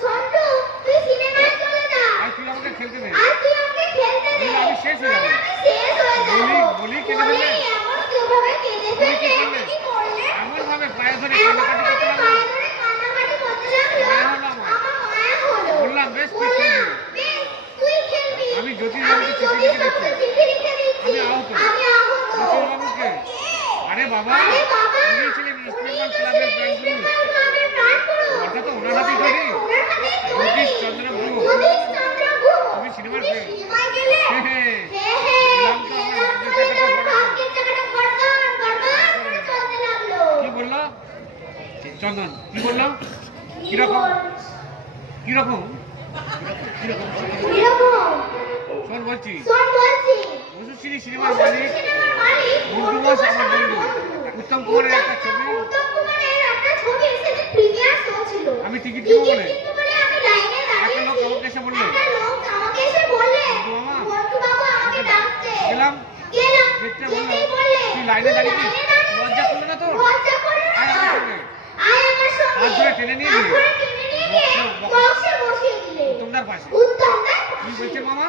সন্টু তুই সিনেমায় চলে যা আর তুই আমাকে খেলতে দে আর তুই আমাকে খেলতে দে বলে, আমি শেষ হয়ে যাবো। আমি শেষ হয়ে যাবো বলি কেঁদে ফেললে? এমন কিভাবে কেঁদে বলি কি ফেললে করলে? কি করলে এমন ভাবে পায়ে ধরে এমন কান্নাকাটি করতে ভাবে লাগলো পায়ে ধরে কান্নাকাটি করতে লাগলো মায়া হলো আমার। আমার মায়া হলো বললাম, বেশ, তুই বললাম, খেলবি। বেশ, তুই খেলবি আমি জ্যোতিষ আমি বাবুকে চিঠি জ্যোতিষ লিখে বাবুকে দিচ্ছি। চিঠি লিখে দিচ্ছি আমি আহত। আমি আহত জ্যোতিষ বাবুকে আরে বাবা আরে বাবা, উনি ছিলেন ইস্ট উনি বেঙ্গল ছিলেন ক্লাবের ইস্ট প্রাণগুরু বেঙ্গল ক্লাবের প্রাণগুরু। ওটা তো ওনার হাতেই তৈরি ওনার হাতেই তৈরি। জ্যোতিষ চন্দ্র গুরু জ্যোতিষ চন্দ্র গুরু। তুমি সিনেমার তুমি ফেল। সিনেমায় গেলে? হে হে। হে হে, বললাম তো আমার ভাগ্যের চাকাটা ভাগ্যের চাকাটা গড়গড়, গড়গড় করে চলতে লাগলো। কি বললো চন্দন কি বললো কিরকম কিরকম কিরকম এরকম। শোন বলছি শোন বলছি, বসুশ্রী সিনেমার মালিক সিনেমার মালিক মন্টু দাস আমার বন্ধু উত্তম কুমারের একটা ছবি উত্তম কুমারের একটা ছবি সেদিন প্রিমিয়ার শো ছিল। আমি টিকিট কিনবো বলে টিকিট কিনবো বলে আমি লাইনে একটা দাঁড়িয়েছি। লোক আমাকে এসে বললো একটা লোক আমাকে এসে বললে, মন্টু মামা, মন্টু বাবু আমাকে ডাকছে। গেলাম গেলাম, দেখতে যেতেই বললো বললে, তুই লাইনে দাঁড়িয়েছিস লাইনে দাঁড়িয়ে লজ্জা করলো না তোর লজ্জা করে না। আয় আমার সঙ্গে আয় আমার সঙ্গে। হাত ধরে টেনে নিয়ে হাত গিয়ে ধরে টেনে নিয়ে গিয়ে বক্সে বসিয়ে দিলে। উত্তমদার পাশে উত্তমদার কি বলছে মামা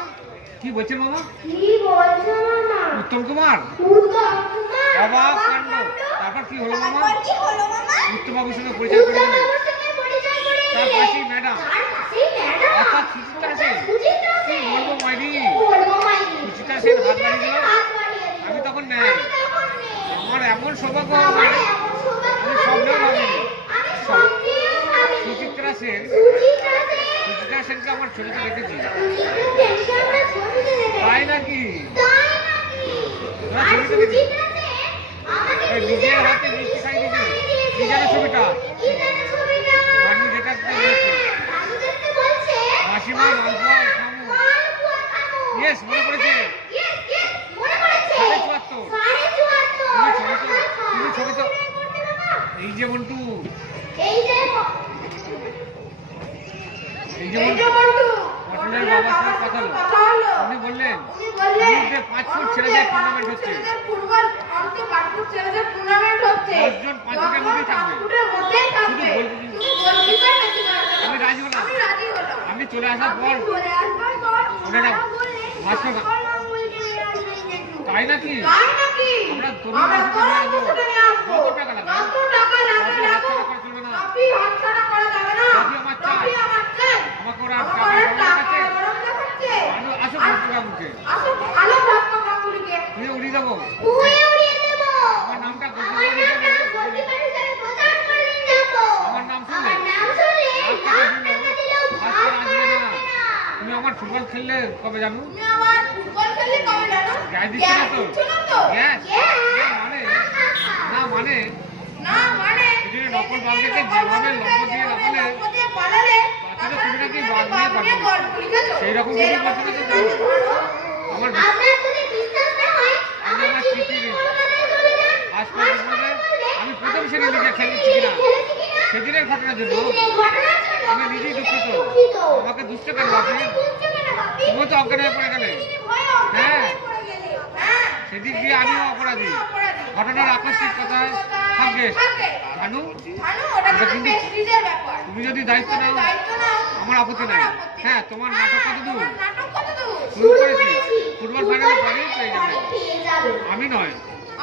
কি বলছে মামা কি বলছো মামা? উত্তম কুমার উত্তম কুমার অবাক কাণ্ড তারপর কি হলো মামা তারপর কি হলো মামা? উত্তম বাবুর সঙ্গে পরিচয় করে উত্তম দিলে বাবুর সঙ্গে পরিচয় করে তার দিলে। পাশেই ম্যাডাম তার পাশেই ম্যাডাম। অর্থাৎ সুচিত্রা সেন সুচিত্রা কি সেন। বলবো মাইরি বলবো মাইরি। সুচিত্রা সেন হাত বাড়িয়ে দিল হাত বাড়িয়ে দিল। আমি তখন নেই আমি তখন নেই। আমার এমন সৌভাগ্য আমার হবে এমন সৌভাগ্য আমি স্বপ্নেও হবে। ভাবিনি। আমি স্বপ্নেও ভাবিনি। সুচিত্রা সেন সুচিত্রা সেন। সুচিত্রা সেনকে আমার ছবিতে দেখেছি সুচিত্রা সেনকে আমরা ছবিতে দেখেছি। তাই নাকি তাই নাকি? তোরা আর ছবিতে দেখেছিস? সুচিত্রা সেন আমাকে এই নিজের হাতে মিষ্টি খাই দিয়েছে কি যেন ছবিটা কি যেন ছবিটা? রানু যেটা বলেছে রাজু দেখতে বলছে, মাসিমা মালপোয়া খামু মালপোয়া খাবো। ইয়েস মনে পড়েছে Yes, yes, মনে পড়েছে। 74 74 তুমি ছবি তো করতে বাবা। এই যে মন্টু এই যে এই যে এই মন্টু যে বড় বললেন উনি বললেন যে 5 ফুট ছেলেদের টুর্নামেন্ট হচ্ছে। ছেলেদের ফুটবল অন্ত 5 ফুট ছেলেদের টুর্নামেন্ট হচ্ছে 10 জন 5 ফুটের মধ্যেই থাকবে। 5 ফুটের মধ্যেই থাকবে। শুধু গোলকিপার নাকি দরকার? আমি রাজি হলাম। আমি রাজি হলাম। আমি চলে আসার পর চলে আসবার পর ওনারা ওনারা বললেন মাস্টার সকল আঙ্গুলকে নিয়ে আসবেন কিন্তু। তাই নাকি? তাই নাকি? আমরা আমরা তরুণ তরুণ বছরে নিয়ে আসবো। কত টাকা লাগবে? কত টাকা লাগবে কত লাগবে? হাতছাড়া করা চলবে না। কপি হাতছাড়া করা যাবে না। কপি আমার চাই। কপি আমার চাই। আমাকে ওরা আমাকে টাকা ওরা গরম টাকা দেখাচ্ছে। গরম দেখাচ্ছে। আসো ভক্তরা মুখে। আসো ভালো ভাস্কর গাঙ্গুলিকে তুই উড়িয়ে দেবো। উড়িয়ে উড়িয়ে দেবো। আমার নামটা আমার গোলকিপার নামটা হিসেবে গোলকিপার হিসেবে প্রচার করে নিয়ে যাবো। আমার নাম শুনলে আমার নাম শুনলে লাখ লাখ টাকা টাকা দিলেও দিলেও ভাস্কর ভাস্কর আসবে না। আসবে না। তুমি আমার ফুটবল খেললে কবে জানো? তুমি আমার ফুটবল খেললে কবে জানো? গ্যাস দিচ্ছ না তো? দিচ্ছ না তো? গ্যাস? Yes! না মানে না মানে এই যে নকল বাল থেকে যেভাবে লম্ব দিয়ে লাফালে লম্ব দিয়ে পালালে তাতে তুমি নাকি তাতে বাঘ নিয়ে বাঘ পারবে। নিয়ে গল্প লিখেছো? সেই রকম সেই কিছু রকম করছো না কিছু তো? কাজ করো। আমার আপনার যদি বিশ্বাস না হয় আমি আমার আমার চিঠি চিঠি কলকাতায় চলে যান। ভাস্কর বলবে আমি প্রথম শ্রেণী লিখে খেলেছি কিনা খেলেছি কিনা? সেদিনের ঘটনার জন্য সেদিনের ঘটনার জন্য আমি নিজেই দুঃখিত। দুঃখিত। আমাকে দুষ্ট কেন আপনি? আমাকে বুঝতে কেন বাপি? তুমিও তো অজ্ঞান হয়ে পড়ে গেলে। তুমি ভয়ে অজ্ঞান হ্যাঁ। হয়ে পড়ে গেলে। হ্যাঁ। সেদিক দিয়ে আমিও অপরাধী। অপরাধী। ঘটনার আকস্মিক কথায় থাকবে থাকবে। জানু জানো, ওটা ওটা কিন্তু কিন্তু- প্রেস্টিজের ব্যাপার। তুমি যদি দায়িত্ব তুমি নাও দায়িত্ব নাও, আমার আপত্তি নাই। হ্যাঁ তোমার নাটক কত দূর তোমার নাটক কত দূর? শুরু করেছি করেছি। ফুটবল ফাইনালে পরেই পেয়ে যাবে। পেয়ে যাবে। আমি নয়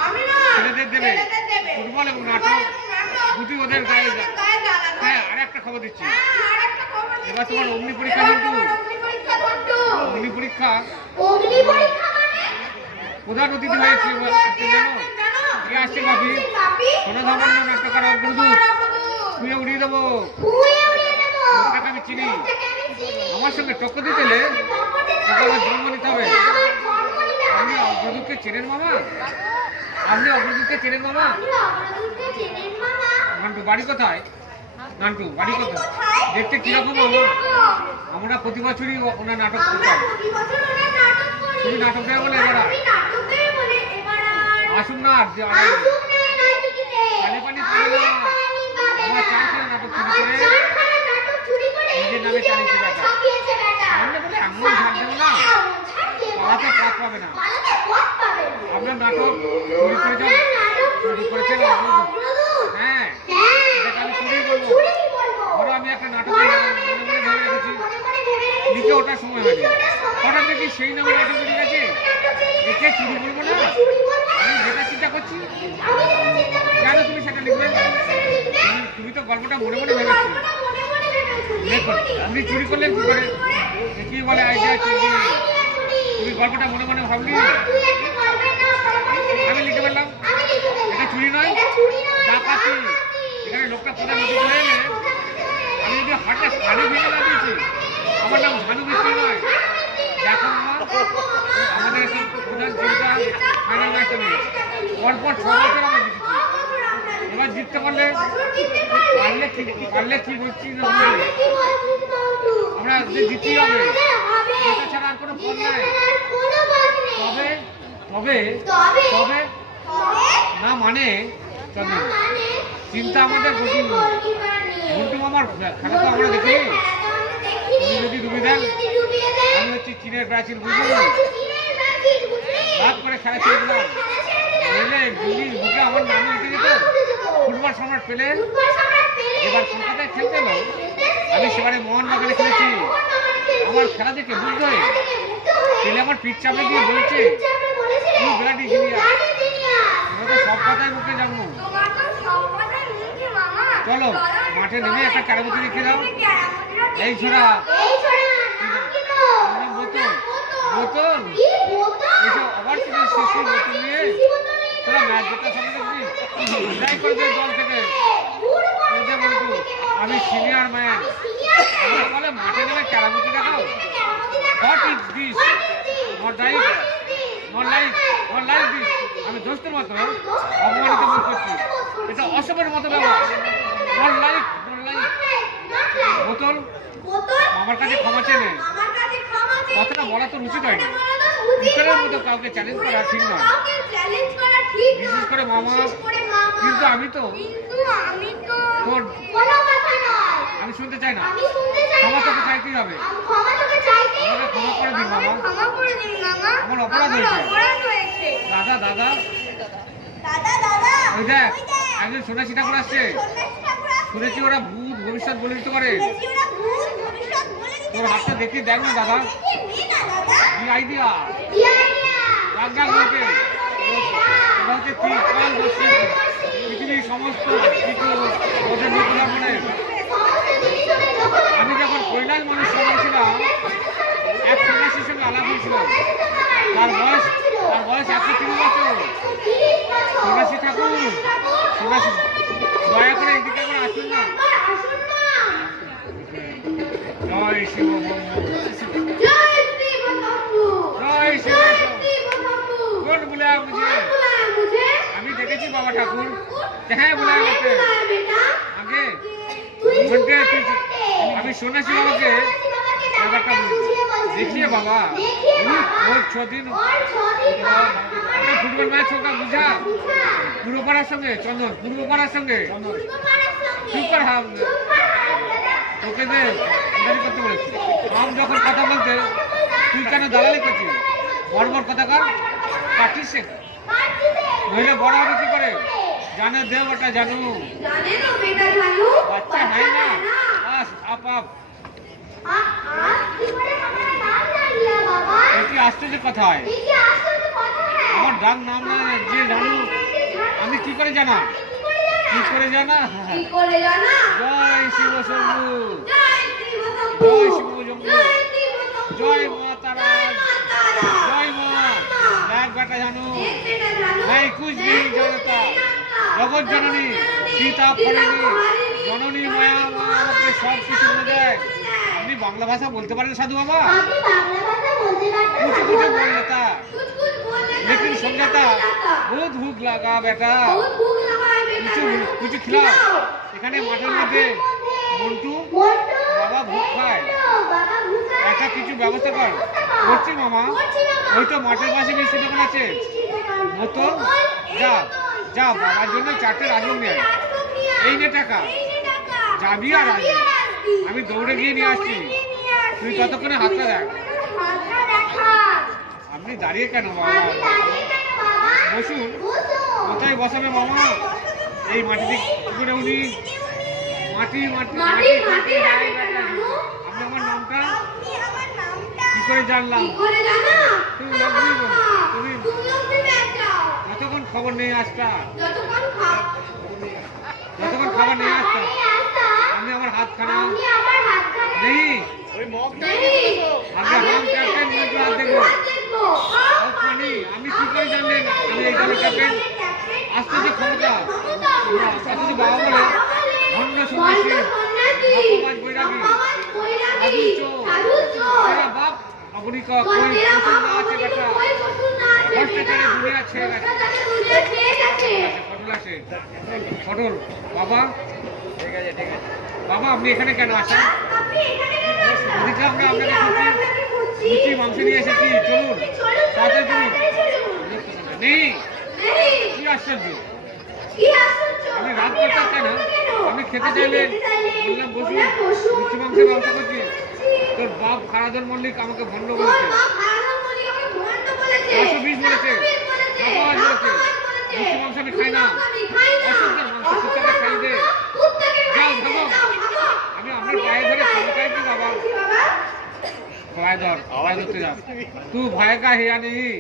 আমি না, ছেলেদের দেবে। ছেলেদের দেবে। ফুটবল এবং ফুটবল নাটক এবং নাটক দুটি ওদের গায়ে ওদের গায়ে জ্বালানো। হ্যাঁ আর একটা খবর দিচ্ছি হ্যাঁ, আরেকটা খবর দিচ্ছি। এবার তোমার অগ্নি পরীক্ষা এবার কিন্তু। তোমার অগ্নি পরীক্ষা ধরতো। অগ্নি পরীক্ষা অগ্নি পরীক্ষা মানে? প্রধান অতিথি হয়েছে আসছে জানো? কে আসছে বাপি? বাপি? সোনাধাবন্য নাট্যকার অগ্রদূত তুই উড়িয়ে দেবো। ধুয়ে উড়িয়ে দেবো। লোকটাকে আমি চিনি। লোকটাকে আমি চিনি। আমার সঙ্গে টক্কর দিতে এলে তোকে আমার জন্ম নিতে হবে। আমার জন্ম নিতে আপনি হবে। অগ্রদূতকে চেনেন মামা? আপনি অগ্রদূতকে চেনেন মামা? আপনি অগ্রদূতকে চেনেন মামা? নান্টু বাড়ি কোথায়? নান্টু বাড়ি কোথায়? কোথায়? দেখতে কিরকম দেখতে মামা? কিরকম? আমরা প্রতি বছরই ওনার নাটক আমরা করতাম। প্রতি বছর ওনার নাটক করি। তুমি নাটক দেবে বলে এবার আর। আমি নাটক দেবে বলে এবার আর আসুন না আর যে আর আসুক না নাই টিকিটে। পানি পানি পাবে না। পানি পাবে আমার না। চারখানা নাটক চুরি আমার করে চারখানা নাটক চুরি করে নিজের নামে চালিয়েছে বেটা। ছাপিয়েছে বেটা। সামনে বলে এমন ঝাড় দেবো না এমন ছাড় দেবো পালাতে না। পথ পাবে না। পালাতে পথ পাবে না। আপনার নাটক চুরি করে যাও। আপনার নাটক চুরি করেছে করেছে অগ্রদূত। অগ্রদূত। হ্যাঁ হ্যাঁ, এটাকে আমি চুরি এটাকে করবো। চুরি বলবো। ধরো আমি একটা নাটক বড় মনে মনে ভেবে রেখেছি মনে মনে ভেবে রেখেছি। লিখে ওঠার সময় হয়নি। লিখে ওঠার সময় হঠাৎ দেখি সেই নামে নাটক বেরিয়ে গেছে। নাটক বেরিয়ে একে চুরি করবো না। গেছে। চুরি বলবো না। আমি যেটা চিন্তা করছি আমি যেটা চিন্তা করছি, কেন তুমি সেটা লিখবে? কেন সেটা লিখবে? তুমি তো গল্পটা মনে মনে ভেবেছো। গল্পটা মনে মনে ভেবেছো। দেখো লেখনি। আপনি চুরি করলেন কি করে? কি বলে আইডিয়া চুরি। আইডিয়া চুরি। তুমি গল্পটা মনে মনে ভাবলি বল, তুই একটা গল্পের নাম মনে মনে ভেবে আমি লিখে ফেললাম। আমি লিখে ফেললাম। এটা চুরি নয়? এটা চুরি নয়, ডাকাতি। ডাকাতি। এখানে লোকটা প্রধান অতিথি হয়ে এলে আমি যদি হঠাৎ শাড়ি ভেঙে না দিয়েছি আমার নাম ঝানু মিস্ত্রি নয়। দেখো মামা আমাদের এখন প্রধান চিন্তা ফাইনাল ম্যাচ হবে। পরপর 6 বছর আমরা জিতেছি। এবার জিততে পারলে পারলে কি বলছি না বলছি। আমরা যে জিততেই হবে। জেতা ছাড়া আর কোনো ফল নাই। তবে তবে তবে না মানে তবে চিন্তা আমাদের গতি নয়। ঘন্টু মামার খেলা তো আমরা দেখিনি। তুমি যদি ডুবে দেন আমি হচ্ছি চীনের প্রাচীন বুঝলি রাত করে খেলা ছেড়ে দিলাম। এলে গুলির বুকে আমার নাম উঠে যেত। ফুটবল সম্রাট পেলে এবার কলকাতায় খেলতে এলো। আমি সেবারে মোহনবাগানে খেলেছি। আমার খেলা দেখে বুঝতে হয়ে পেলে আমার পিঠ চাপড়ে গিয়ে বলছে তুমি বিরাটি জিনিয়া। আমরা তো সব কথাই মুখে জানবো। তোমার তো সব কথাই মুখে মামা। চলো মাঠে নেমে একটা কারামতি রেখে দাও। এই ছোড়া আমার নাম বোতল। বোতল এসব আবার তুমি শিশি বোতল নিয়ে তোরা ম্যাচ জেতার সামনে দেখবি বিদায় করে দে দল থেকে। এই যে বলতো আমি সিনিয়র ম্যান। আমরা বলে মাঠে নেমে কারামতি দেখাও। What is this? Not like not like not like this. আমি দোস্তের মতো অপমানিত বোধ করছি। এটা অসমের মতো ব্যবহার। Not like not like. বোতল আমার কাছে ক্ষমা চেয়ে নে। কথাটা বলা তো উচিত হয়নি। ইতরের মতো কাউকে চ্যালেঞ্জ করা ঠিক নয়। বিশেষ করে মামা। কিন্তু আমি তো তোর আমি শুনতে চাই না। ক্ষমা তোকে চাইতেই হবে। আমাকে ক্ষমা করে দিন মামা। ক্ষমা করে দিন অপরাধ আমার হয়েছে। অপরাধ হয়েছে। দাদা দাদা দাদা দাদা ওই দেখ ওই দেখ, একজন সন্ন্যাসী ঠাকুর আসছে। সন্ন্যাসী ঠাকুর আসছে। শুনেছি ওরা ভূত ভবিষ্যৎ বলে দিতে পারে। শুনেছি ওরা ভূত ভবিষ্যৎ বলে দিতে তোর পারে। হাতটা দেখি দেখ না দাদা, দেখি, নে না দাদা। কি আইডিয়া। কি আইডিয়া? ডাক ডাক লোকে ওরা হচ্ছে ত্রিকাল দর্শী, পৃথিবীর সমস্ত কিছু ওদের লোকেরা মানে। সমস্ত জিনিস ওদের দখলে। আমি যখন কৈলাস মানুষ সভা ছিলাম, এক সন্ন্যাসীর সঙ্গে আলাপ হয়েছিল। তার বয়স 103 বছর। সন্ন্যাসী ঠাকুর, সন্ন্যাসী দয়া করে এদিকে করে আসুন না। আসুন না। জয় শিব জয় শ্রী বাবু। জয় শিব। জয় শ্রী বাবু। কোন বুলায়া মুঝে? कौन बुलाया मुझे? আমি দেখেছি বাবা ঠাকুর। হ্যাঁ বুলায়া कौन মুঝে बुलाया बेटा? আগে তুই বলতে চুপ তুই कर बेटे। আমি সন্ন্যাসী বাবাকে सन्यासी बाबा के ব্যাপারটা ব্যাপারটা বুঝিয়ে বলছি। দেখিয়ে বাবা देखिए উনি बाबा। ওর 6 দিন और 6 दिन बाद একটা ফুটবল ম্যাচ হোক বুঝা बुझा। পূর্বপাড়ার সঙ্গে চন্দন পূর্বপাড়ার সঙ্গে उसको मारा संगे। চুপ কর হাম चुप कर हाथ दादा। তোকে যে দাঁড়ি করতে বলেছি। আম যখন কথা বলতে তুই কেন দালালি করছিস? বড় কথা কর, কাটিস সে काटती से। নইলে বড় হবে কি করে? জানে দেব ওটা জানু, जाने दो बेटा जानू। বাচ্চা হয় না। বাস আপ আপ आप की बड़े हमारा नाम जान लिया बाबा। এটি আশ্চর্য কথা হয়। ये क्या आश्चर्य কথা है? আমার ডাক নাম না যে জানু আমি কি করে জানা? কি করে জানা? কি করে জানা? জয় শিব শম্ভু, জয় শ্রী বসন্ত। জয় শিব শম্ভু, জয় শ্রী বসন্ত। জয় মা তারা, জয় মা তারা। জয় মা। দেখ বেটা জানু एक बेटा जानू। नहीं कुछ नहीं जानता। জগৎ জননী সীতা ফলেনি জননী মায়া মা আমাকে সব কিছু বলে দেয়। আপনি বাংলা ভাষা বলতে পারেন সাধু বাবা? আপনি বাংলা ভাষা বলতে পারতেন? कुछ कुछ बोल लेता कुछ कुछ बोल लेता। लेकिन समझाता बहुत भूख लगा बेटा, बहुत भूख लगा है बेटा। कुछ खिलाओ। এখানে মাঠের মধ্যে মন্টু মোটু। বাবা ভূখ খায়, বাবা ভূখ খায়। একটা কিছু ব্যবস্থা কর। করছি মামা। করছি বাবা। ওই তো মাঠের পাশে মিষ্টি দোকান আছে, বোতল যা যা বাবার জন্য 4টে রাজভোগ নিয়ে আয়। এই নে টাকা, যাবি আর আসবি। আমি দৌড়ে গিয়ে নিয়ে আসছি, তুই ততক্ষণে হাতটা দেখ। আপনি দাঁড়িয়ে কেন বাবা? বসুন। কোথায় বসাবে মামা? এই মাটিতে কি করে উনি মাটি মাটি মাটি মাটি হাই বেটা। আপনি আমার নামটা কি করে জানলাম? তুমি লাগবেই বল। তুমি যতক্ষণ খবর নেই আসতা, যতক্ষণ খাবার নিয়ে আসতাম আমি আমার হাতখানা নেই আগে হাম ক্যাপ্টেন মন্টু হাত দেখবো। মানে আমি কি করে জানলেন আমি এই দলের ক্যাপ্টেন? আসতে যে ক্ষমতা যদি বাবা বলে ভণ্ড সন্ন্যাসী বাপবাজ বৈরাগী সাধু চোর বাপ আপনি কই পছন্দ আছে বেটা ভ্রষ্টাচারে দুনিয়া ছেড়ে গেছে। পটল আছে পটল বাবা, ঠিক আছে ঠিক আছে বাবা আপনি এখানে কেন আসেন? ওদিকে আমরা আপনাকে লুচি মাংস নিয়ে এসেছি, চলুন তাড়াতাড়ি চলুন। নেই কি আশ্চর্য, আপনি রাত করতে কেন? আপনি খেতে চাইলেন বললাম বসুন, লুচি মাংসের ব্যবস্থা করছি। তোর বাপ খারাদন মল্লিক আমাকে ভণ্ড বলেছে, 120 বলেছে, বাবা বলেছে লুচি মাংস আমি খাই না, অসুখের মাংস কুত্তাকে খাই দে। যাও ভাগো, আমি আপনার পায়ে ধরে ক্ষমা চাইছি বাবা। पाय धर आवाज होते जा। तू भागेगा है या नहीं?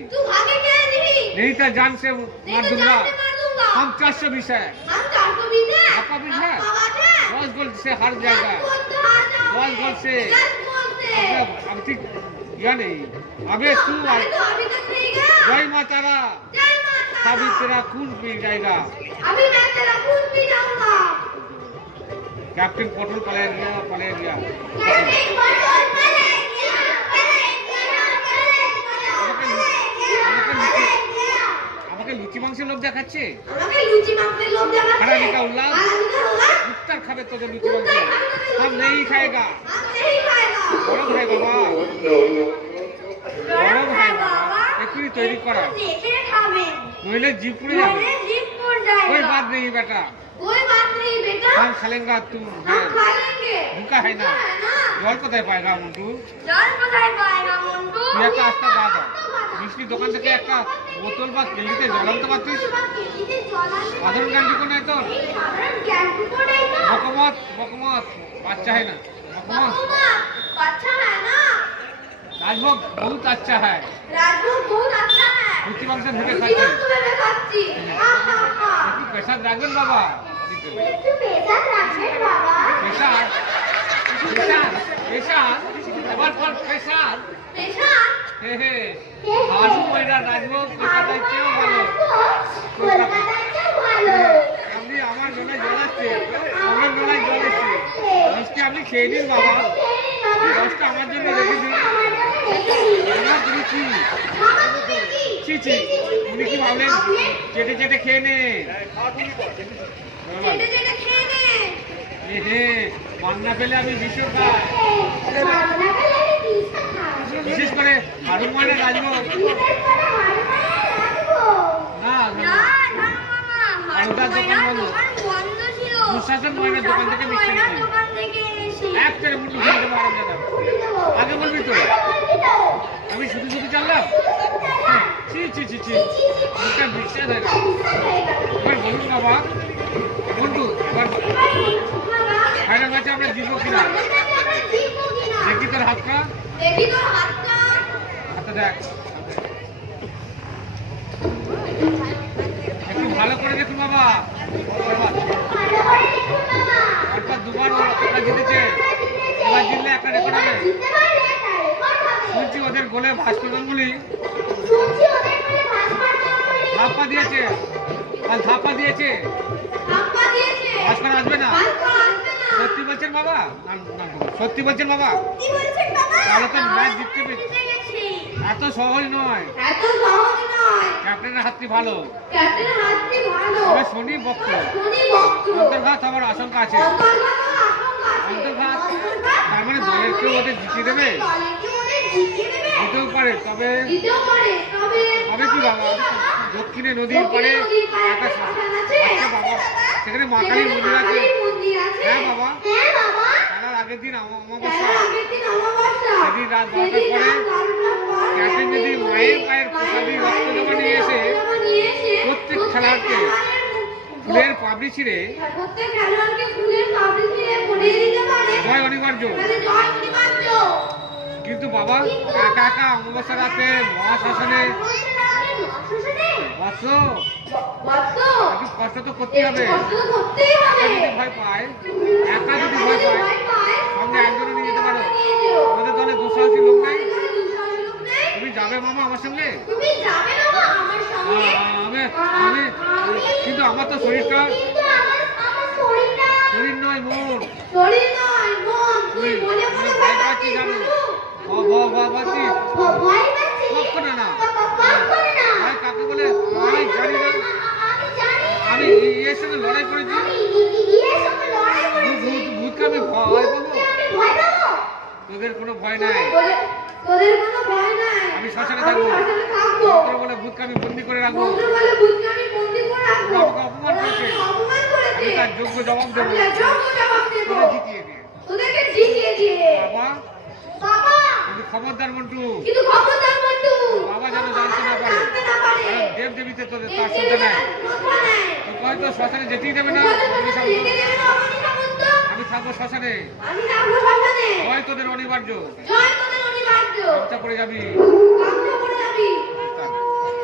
नहीं तो जान से मार दूंगा। हम 420 है, आपका भी है 10 गोल से हार जाएगा, 10 गोल से अब ठीक या नहीं? अबे तू जय मातारा अभी तेरा खून पी जाएगा। अभी मैं तेरा खून पी जाऊंगा। कैप्टन पटोल पले गया আমাকে লুচি মাংসের লোভ দেখাচ্ছে। আমাকে লুচি মাংসের লোভ দেখাচ্ছে। হারামি কা উল্লাস, উত্তর খাবে তোদের লুচি মাংস। हम नहीं खाएगा, বড় ভাই বাবা, বড় ভাই বাবা এক্ষুনি তৈরি করা, নইলে জিপ পুড়ে যাবে। कोई बात नहीं बेटा, कोई बात नहीं बेटा, हम खेलेंगे तुम हम खा लेंगे। भूखा है ना? জল কোথায় পায়গা মন্টু? জল কোথায় পায়গা মন্টু? তুই একটা আস্তা দাদা মিষ্টির দোকান থেকে একটা বোতল বা কেলিতে জল আনতে পারছিস? কেলিতে জল আনতে সাধারণ জ্ঞানটুকু নেই তোর? সাধারণ জ্ঞানটুকু নেই তো? বকমত বকমত বাচ্চা है ना বকমত বাবা, বাচ্চা है ना? राजभोग बहुत अच्छा है राजभोग बहुत अच्छा है। रुचि मांग से भेजे रुचि खाते मांग तुम्हें खाচ্ছি। आहा। একটু পেশাদ রাখবেন বাবা একটু পেশাদ রাখবেন বাবা। পেশাদ পেশাদ পেশাদ এবার পর পেশাদ পেশাদ? হে হে হাসু ময়রা রাজভোগ পেশাদার চেয়েও ভালো কলকাতার চেয়ে ভালো। আপনি আমার গলায় জল আসছে আমার গলায় জল আসছে মিষ্টি আপনি খেয়ে নিন বাবা এই রসটা আমার জন্য রেখে দিন আমার তুমি কি বাবা, তুমি কি? ছি ছি উনি কি ভাবলেন চেটে চেটে খেয়ে নে চেটে চেটে খেয়ে নে। এ হে মান্না পেলে আমি বিষ খাই রান্না করলে আমি বিষ খাই। বিশেষ করে হাড়ু ময়না রাজভোগ বিশেষ করে হাড়ুমায় রাখবো। না না, না মামা, হাড়ুদার দোকান হাড়ুমায়ের বন্ধ। দোকান বন্ধ ছিল। দুঃশাসন ময়নার দোকান থেকে মিষ্টি ময়নার নিয়েছি দোকান থেকে এনেছি। এক চেড়ে মুন্ডু খেয়ে দেবো আরাম দাদা খুলে দেবো। আগে বলবি তো বলবি তো? আমি শুধু শুধু চাললাম ছি ছি ছি ছি মুখটা বিশ্বাস হয় না বিশ্বাস হয়ে গেল। এবার বলুন বাবা বন্ধু এবার ফাইনাল ম্যাচে আমরা জিতবো কিনা আমরা জিতবো কিনা? দেখি তোর হাতটা দেখি তোর হাতটা। হাতটা দেখ একটু ভালো করে দেখুন বাবা ভালো করে দেখুন বাবা। পরপর দুবার ওরা জিতেছে এবার জিতলে একটা রেকর্ড হবে জিততে পারলে একটা রেকর্ড হবে। শুনছি ওদের গোলে ভাস্করগুলি শুনছি ওদের বলে ভাস্কর গাঙ্গুলি ধাপ্পা দিয়েছে আর ধাপ্পা দিয়েছে ধাপ্পা দিয়েছে। ভাস্কর আসবে না ভাস্কর আসবে না। সত্যি বলছেন বাবা সত্যি বলছেন বাবা কি বলছেন বাবা? তাহলে তো ম্যাচ জিততে পেরেছি। জিতে গেছি। এত সহজ নয় এত সহজ নয়। ক্যাপ্টেনের হাতটি ভালো ক্যাপ্টেনের হাতটি ভালো। তবে শনি বক্ত শনি বক্ত। অন্তর্ঘাত হওয়ার আশঙ্কা আছে অন্তর্ঘাতের আশঙ্কা আছে। অন্তর্ঘাত? অন্তর্ঘাত? তার মানে দলের কেউ ওদের জিতিয়ে দেবে? দলের কেউ ওদের জিতিয়ে দেবে? জিতেও পারে তবে জিতেও পারে, তবে তবে কি বাবা দক্ষিণে নদীর পারে নদীর পাড়ে একটা একটা শ্মশান আছে। আচ্ছা বাবা সেখানে মা কালীর মন্দির আছে কালীর মন্দির আছে। হ্যাঁ বাবা। হ্যাঁ বাবা। তার আগের দিন তার অমাবস্যা আগের দিন অমাবস্যা। সেদিন রাত 12টার সেদিন পরে রাত 12টার পর ক্যাপ্টেন যদি মায়ের পায়ের প্রসাদী রক্ত জমা নিয়ে এসে নিয়ে এসে প্রত্যেক খেলোয়াড়কে ফুলের পাবড়ি ছিঁড়ে প্রত্যেক খেলোয়াড়কে ফুলের পাপড়ি দিয়ে পরিয়ে দিতে পারে। জয় অনিবার্য তাহলে জয় অনিবার্য। কিন্তু বাবা একা একা অমাবস্যা রাতে মহাশাসনে বৎস বৎস, একটু কষ্ট তো করতে হবে কষ্ট তো করতেই হবে। একা যদি ভয় পায় একা যদি ভয় পায় সঙ্গে একজনে নিয়ে যেতে পারো নিয়ে যেও। আমাদের দলে দুঃসাহসী লোক নাই এখানে দুঃসাহসী লোক নেই। তুমি যাবে মামা আমার সঙ্গে তুমি যাবে বাবা আমার সঙ্গে? আমি আমি কিন্তু আমার তো শরীরটা কিন্তু আমার শরীরটা শরীর নয় মন শরীর নয় মন। তুই মনে মনে ভয় পাচ্ছিস জানো বাবু? বাবাজি ভয় পাচ্ছিস? কখনো না কখনো না। ভয় কাকে বলে আমি জানি না আমি জানি না। আমি এর সঙ্গে লড়াই করেছি আমি ইয়ের সঙ্গে লড়াই করেছি। ভূতকে আমি ভয় পাবো আমি ভয় পাবো? তোদের কোনো ভয় নাই তোদের কোনো ভয় নাই। আমি শ্মশানে আমি থাকবো। শ্মশানে থাকবো। তোর বলে ভূতকে আমি বন্দি করে রাখবো মন্ত্র বলে বুঝকে আমি বন্দি করে রাখবো। ওরা আমাকে অপমান করেছে। ওরা আমাকে অপমান করেছে। আমি তার যোগ্য জবাব দেবো আমি তার যোগ্য জবাব দেবো। তোদের জিতিয়ে দিয়ে তোদেরকে জিতিয়ে দিয়ে। বাবা বাবা, কিন্তু খবরদার মন্টু কিন্তু খবরদার মন্টু। বাবা যেন জানতে না পারে জানতে না পারে। কারণ দেব দেবীতে তোদের তার শ্রদ্ধা নাই শ্রদ্ধা নেই। তো হয়তো শ্মশানে যেতেই দেবে না বলে অগ্নি তোদের সামন্ত। যেতে দেবে না অগ্নি সামন্ত। আমি থাকবো শ্মশানে আমি থাকবো শ্মশানে। ভয় তোদের অনিবার্য জয় তোদের অনিবার্য। গামছা পরে যাবি গামছা পরে যাবি।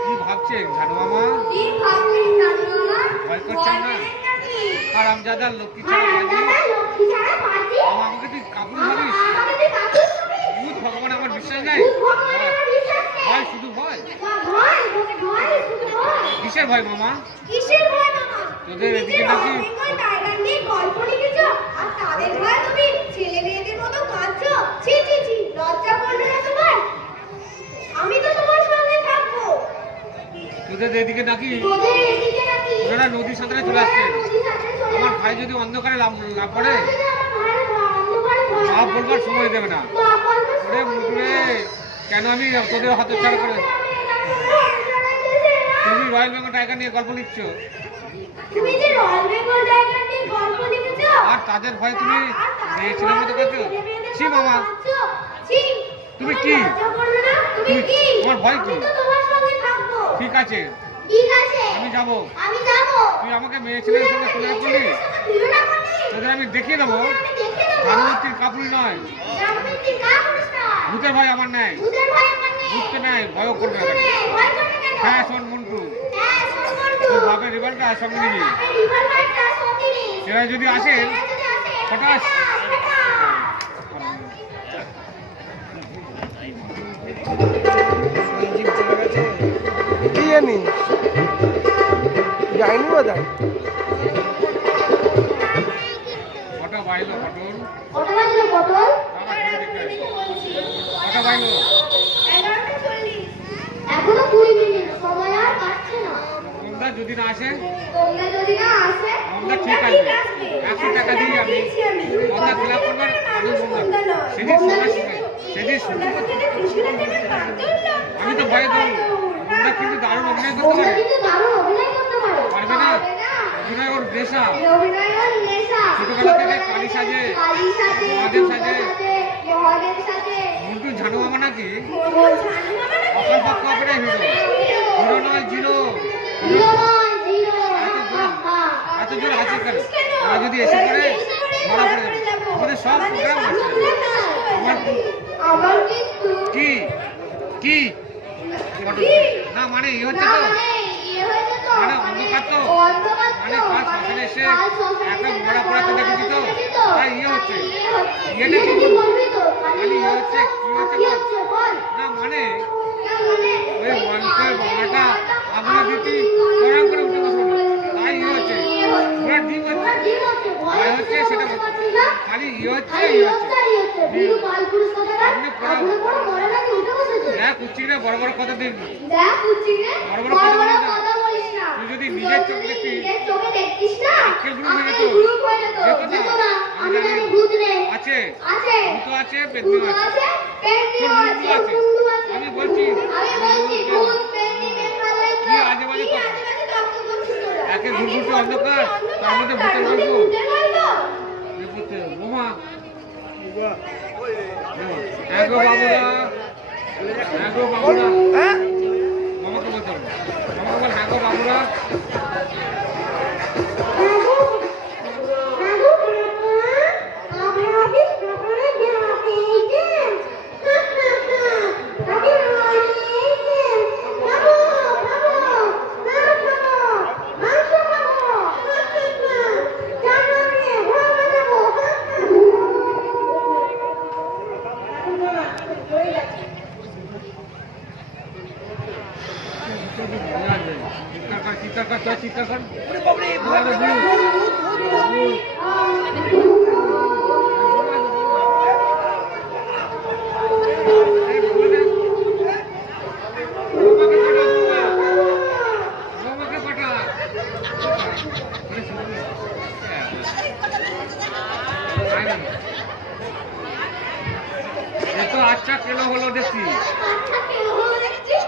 কি ভাবছেন ঝানু মামা কি ভাবছিস জানো বাবা? ভয় করছেন না? পেলেন নাকি? আর আমজাদার লক্ষ্মী আর ছাড়া আমরা বাজি না লক্ষ্মী ছাড়া বাজি? আমাকে তুই কাপুর ভাবিস আমাকে তুই কাপুর ভাবিস? ভূত ভগবান আমার বিশ্বাস নাই ভূত ভগবানের আমার বিশ্বাস নেই। ভয় শুধু ভয় ভয়, ভয়, শুধু ভয়। কিসের ভয় মামা কিসের ভয় বাবা? তোদের তুমি এদিকে যে নাকি অনেকক্ষণ টাইগার নিয়ে গল্প লিখেছ, আর তাদের ভয়ে তুমি ছেলে মেয়েদের মতো কাঁদছো? ছি, ছি, ছি, লজ্জা করবে না তোমার? আমি তো তোমার সঙ্গে থাকবো। তোদের এদিকে নাকি তোদের এদিকে নাকি ওনারা নদী সাঁতারে চলে আসছেন নদীর সাথে চলে আমার ভাই যদি অন্ধকারে লাভ পড়ে আসছে যে আমার ভাইয়ের অন্ধকারে ভয় বাপ লাগে। বলবার সময় দেবে না বাপ বলবে ওরে মুটুরে কেন আমি তোদের হাতে ছাড়া করে তুমি রয়্যাল বেঙ্গল টাইগার নিয়ে গল্প লিখছো তুমি যে রয়্যাল বেঙ্গল টাইগার নিয়ে গল্প লিখেছো, আর তাদের ভয়ে তুমি আর তাদের এই ছেলের মতো ভয়ে করছো তুমি ছেলে মেয়েদের ছি মতো মামা কাঁদছো? ছি, তুমি তোমার কি? লজ্জা করবে না? তুমি তুমি- কি? তোমার ভয় কি? আমি তো তোমার ঠিক আছে, ঠিক আছে আমি যাব। আমি যাব তুই আমাকে মেয়ে ছেলের সঙ্গে তুলনা করলি, তুলনা করলি তোদের আমি দেখিয়ে দেবো আমি দেখে দেবো জানুমূর্তির কাপুরি নয়, জামুনটি কা করিস না ভূতের ভয় আমার নেই, ভূতের ভয় আমার নেই ভূতকে নেই, ভয়ও করবে না। ভয় করবে কেন হ্যাঁ শোন মন্টু, হ্যাঁ সম্বন্ধ তোর বাপের রিভলভারটা সঙ্গে নিবি, রিভলভারটা সঙ্গে নিস সেরা যদি আসে হঠাৎ কি জানি যায়নি বোধ হয়। কটা বাইলো পটল, কত বাজলো পটল তারা খেয়ে দেখে আসি। কটা বাইলো, 11:40 এখনো 20 মিনিট সময় আর কাটছে না তোমরা যদি না আসে, তোমরা যদি না আসে তোমরা ঠিক আসবে, 100 টাকা দিয়ে আমি কথা খেলা করবার আমি বললাম সেদিন সময় সেদিন শুনতে আমি তো ভয় দেবো, তোমরা কিন্তু দারুণ অভিনয় করতে তোমরা পারো, কিন্তু দারুণ অভিনয় করতে পারো পারবে না? অভিনয় ওর দেশা, অভিনয়ের নেশা ছোটবেলা থেকে কালী সাজে, কালী সাজে মহাদেব দুর্গা সাজে। মহাদেব সাজে মন্টু ঝানু মামা নাকি মোর জানি না মানে অকাল পক্ষ অপরে হিরো, হিরো নয় জিরো। জিরো নয় জিরো এত জোর হাসি কেন? ওরা যদি এসে পড়ে ধরা পড়ে যাবে। আমাদের সব প্রোগ্রাম আছে। আমার আবার কিন্তু কি কি না মানে ই হচ্ছে না তো, মানে ইয়ে হয়েছে তো মানে অন্ধকার তো, অন্ধকার তো, মানে কাল শ্মশানে এসে কাল শ্মশানে একটা এসে মরা পড়াতে দেখেছি তো, তাই ইয়ে হচ্ছে। ইয়েটা ইয়েটা কি বলবি তো খালি ইয়ে হচ্ছে, কি হচ্ছে কি বল? হচ্ছে বল না মানে না মানে ওই ওয়ালপের বাবাটা আগুনে দিতি গরম করে উঠে বসলো, তাই ইয়ে হচ্ছে। ওরা ডিম হচ্ছে, ঠিক আছে ভয় হচ্ছে সেটা বলতে বলছে। পারছিস না খালি ইয়ে হচ্ছে আরে ইয়ে হচ্ছে হচ্ছে। আর হচ্ছে বিরু কালপুরুষ কথাটা আপনি পড়া- আগুনে পড়ে মরে নাকি উঠে বসেছে দেখ উচ্চিরা বড় বড় কথা দেখবি, দেখ বুঝছি রে বড় বড় বড় বড় কথা বলিস না। কথা বলিস না তুই যদি তুই নিজের যদি চোখে দেখতিস, নিজের চোখে দেখতিস না আজকের গ্রুপ হয়ে যেত। আজকের গ্রুপ হয়ে যেত যেত না। যেত না আমি জানি ভূত নেই আছে আছে ভূত আছে পেতনি ভূত আছে, আছে পেতনিও তোর আছে মুন্ডু আছে। মুন্ডু আছে আমি বলছি ভূত পেতনি পেতনি কি আজে বাজে কি কথা। আজে বাজে তর্ক করছিস তোরা একে ঘুরঘুরতে অন্ধকার, তার মধ্যে ভূতের গল্প। ভূতের গল্প এ ভূতে, বোমা হ্যাঁ গো বাবুরা, হ্যাঁ গো বাবুরা, হ্যাঁ মামাকে বলতে হবে, মামাকে বল হ্যাঁ গো বাবুরা। চিৎকার কর, চিৎকার কর, চল চিৎকার কর। আরে ভূত, ভূত। এই বলে দে। বৌমাকে পাঠা, বৌমা। বৌমাকে পাঠা। আয় না। এ তো আচ্ছা কেলো হলো দেখছি,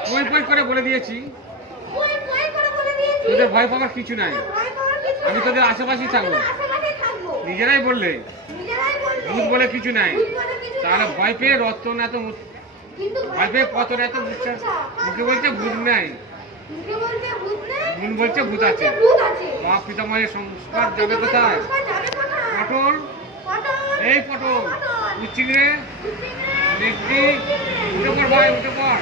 পই পই করে বলে দিয়েছি, তোদের ভয় পাবার কিছু নাই, আমি তোদের আশেপাশেই থাকবো, নিজেরাই বললে ভূত বলে কিছু নাই, তাহলে ভয় পেয়ে রতন এত ভয় পেয়ে কত এত মুখে বলছে ভূত নাই, মন বলছে ভূত আছে। বাপ পিতামহের সংস্কার যাবে কোথায়? পটল, এই পটল, উচ্চিংড়ে, নেকড়ি, উঠে পড় ভাই উঠে পড়।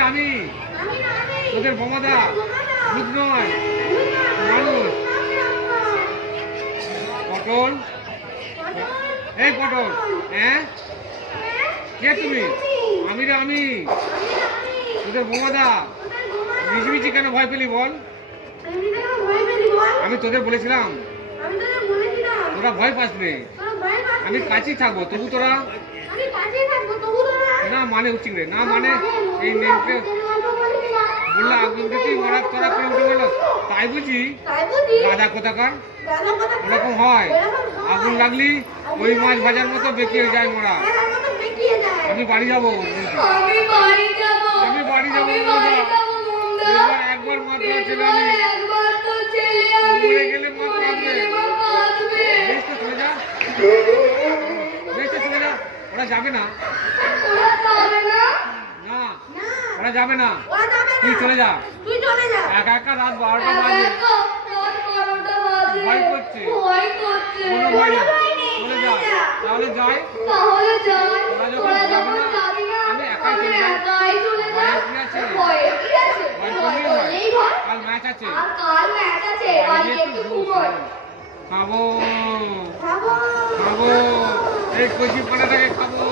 আমি তোদের বোমাদা, ভূত নয় মানুষ। পটল, এই পটল, হ্যাঁ কে তুমি? আমি তোদের বোমাদা। মিছিমিছি কেন ভয় পেলি বল? আমি তোদের বলেছিলাম তোরা ভয় পাস নে, আমি কাছেই থাকবো তবু তোরা না মানে উচিত রে, না মানে এই নেমকে বললো আগুন দিতেই মরা তোরা করে উঠে গেল, তাই বুঝি গাদা কোথাকার ওরকম হয়, আগুন লাগলি ওই মাছ ভাজার মতো বেঁকিয়ে যায় মরা। আমি বাড়ি যাবো, আমি বাড়ি যাবো, এবার একবার মাছ ধরা ছেলে আমি মরে গেলে মাছ কাঁদবে। বেশ তো চলে যা, বেশ তো চলে যা, ওরা যাবে না, না ওরা যাবে না, ওরা যাবে না। তুই চলে যা। তুই চলে যা। একা একা রাত 12টা বাজে, ভয় করছে। কোনো ভয় নেই, চলে যা। তাহলে যাই, ওরা যখন যাবে না আমি একাই চলে যাই। ভয় কি আছে? ভয় করলেই হয়। কাল ম্যাচ আছে, বাড়ি গিয়ে একটু ঘুমোই। খাবো খাবো, এই কচি পাটাটাকে খাবো।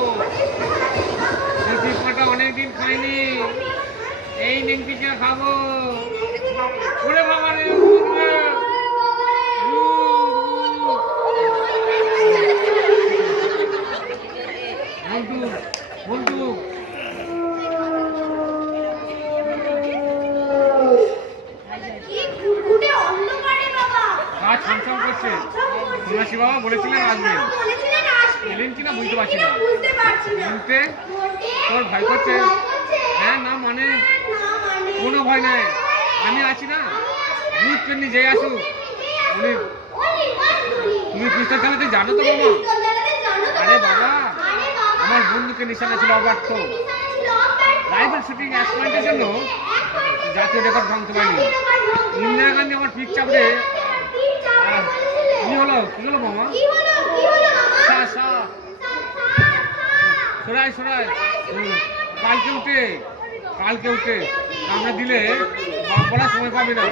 কচি পাটা অনেকদিন খাইনি, এই নেংটিকে খাবো। ওরে বাবা রে, মন্টু মন্টু কি ঘুরঘুরে অন্ধকারে বাবা। গা ছমছম করছে। সন্ন্যাসী বাবা বলেছিলেন আসবেন, বলেছিলেন আসবে। এলেন কিনা বুঝতে পারছি না। বুঝতে পারছি না। শুনতে মোটে তোর ভয় করছে? ভয় করছে? হ্যাঁ না মানে না মানে কোনো ভয় নাই, আমি আছি না। ভূত পেন্নি যে আসুক, উনি তুমি পিস্তল চালাতে জানো তো বাবা? আরে বাবা, আমার বন্ধুকে নিশানা ছিল অব্যর্থ। রাইফেল শুটিং 1 পয়েন্টের জন্য জাতীয় রেকর্ড ভাঙতে পারিনি। ইন্দিরা গান্ধী আমার পিঠ চাপড়ে কি হলো মামা? সা সা সরাই সরাই, কালকে উঠে আমরা দিলে বাপ বলার সময় পাবি না।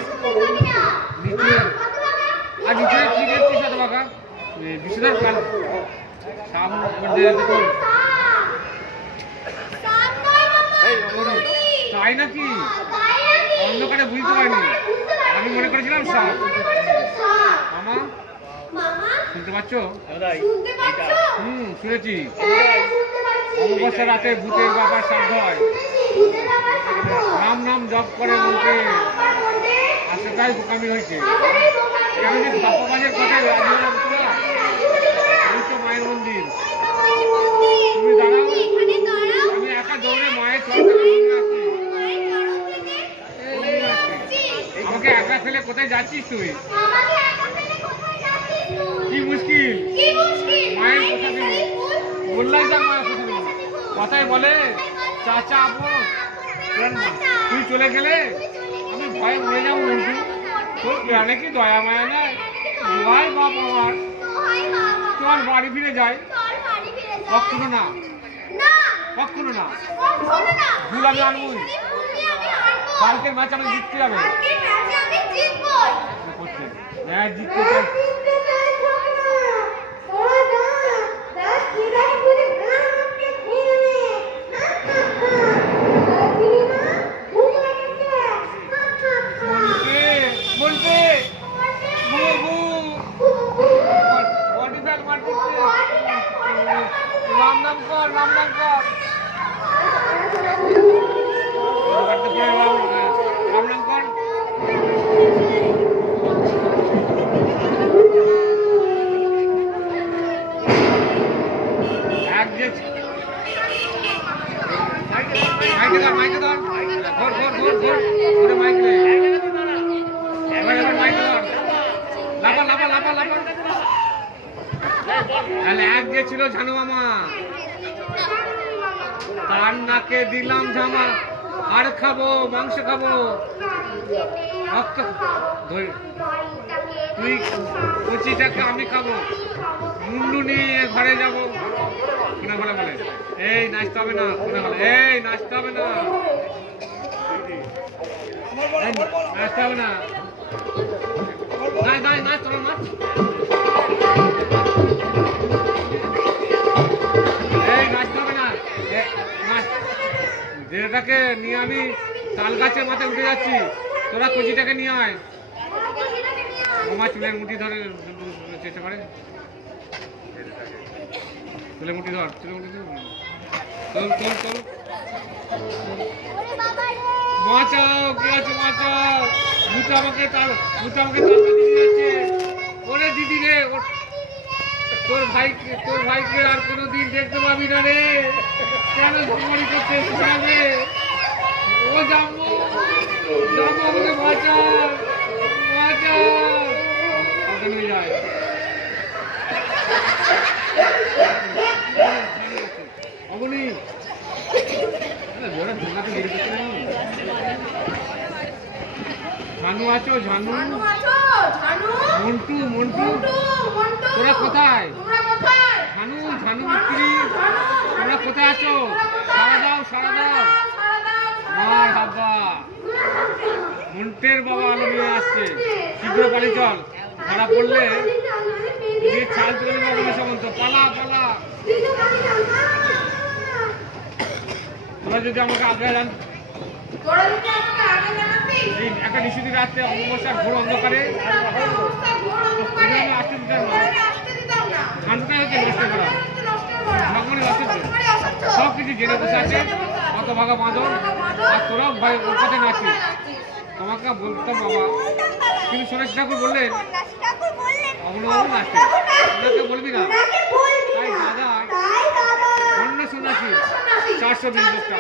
নিচে আর নিচে কি দেখছিস এত বাঁকা? বিশ্বদার কাল তাই নাকি? অন্ধকারে বুঝতে পারিনি, আমি মনে করেছিলাম সাপ। মামা শুনতে পাচ্ছ? শুনেছি অমাবস্যা রাতে ভূতের বাবার সাধ্য হয়, নাম নাম জপ করে মনকে, আশাটাই বোকামি হয়েছে। আমি যে বাপ্পাবাজের কথায় রাজি হলাম তোরা, এই তো মায়ের মন্দির। তুমি দাঁড়াও, আমি একা দৌড়ে মায়ের চরণে আসছি। আমাকে একা ফেলে কোথায় যাচ্ছিস তুই? কি মুশকিল, মায়ের কথা দিবি, বললাই যাক মায়ের কথা দিবি। কথাই বলে চাচা আপো, তুই চলে গেলে আমি ভয়ে মরে যাবো। বন্ধু তোর প্রাণে কি দয়া মায়া নাই? ভাই বাপ আমার, চল বাড়ি ফিরে যাই। কখনো না, কখনো না, ভুল আমি আনবই। কালকের ম্যাচ আমি জিততে যাবে, ম্যাচ জিততে চাই। রাম নাম কর, রাম নাম কর, রাম নাম কর। মাইকে ধর, ঘোর ঘোর ঘোর ঘোর ঘোরে মাইক নে, এবার মাইকে ধর, লাফা লাফা লাফা লাফা। তাহলে এক যে ছিল ঝানু মামা, তার নাকে দিলাম ঝামা। আর খাবো, মাংস খাবো, রক্ত তুই কচিটাকে আমি খাবো, মুন্ডু নিয়ে ঘরে যাবো। কোনে বলে বলে এই নাচতে হবে না, কোনে বলে এই নাচতে হবে না, নাচতে হবে না, নাচ নাচ নাচ, চলো নাচ। এই নাচতে হবে না, নাচ। দেহটাকে নিয়ে আমি তাল গাছের মাথায় উঠে যাচ্ছি, তোরা কচিটাকে নিয়ে আয়। মামা চুলের মুঠি ধরে চেষ্টা করে, চুলের মুঠি ধর, চুলের মুঠি ধর, চল চল চল। বাঁচাও, কে আছে বাঁচাও। মুঠো আমাকে তাল গাছে নিয়ে যাচ্ছে। ওরে দিদি রে, তোর ভাইকে আর কোনোদিন দেখতে পাবি না রে। কেন মরি করতে রে? ও যাবো আমাকে বাঁচাও, বাঁচাও। ওখানে যায় অবনি, ওরা ঝুলনাতে বেরিয়ে গেছে না। ঝানু আছো ঝানু, ঝানু আছো ঝানু, মন্টু মন্টু, মন্টু মন্টু, তোরা কোথায়? তোমরা কোথায়? ঝানু ঝানু মিস্ত্রি, তোমরা কোথায় আছো? সারা দাও সারা দাও। মার হাব্বা, মন্টের বাবা আলো নিয়ে আসছে, শীঘ্র বাড়ি চল, ধরা পড়লে দিয়ে চাল তুলে নেবো বলে সমন্ত, পালা পালা। তোরা যদি আমাকে আগে জান, তোরা যদি আমাকে আগে জানাবি, এই একটা নিশুতি রাত্রে অমাবস্যার ঘোর অন্ধকারে আসতে দিতাম না, ঝান্ডুটাই হচ্ছে নষ্ট করা, ভগবানের অসহ্য, সব কিছু জেনে বসে আছে, অত ভাগা বাঁধন, আর তোরাও ভাই ওর কথা নাচিস। তোমাকে বলতাম বাবা, কিন্তু সন্ন্যাসী ঠাকুর বললেন অমনবাবু নাচতে, ওনাকে বলবি না। তাই দাদা অন্য সন্ন্যাসী 420 লোকটা,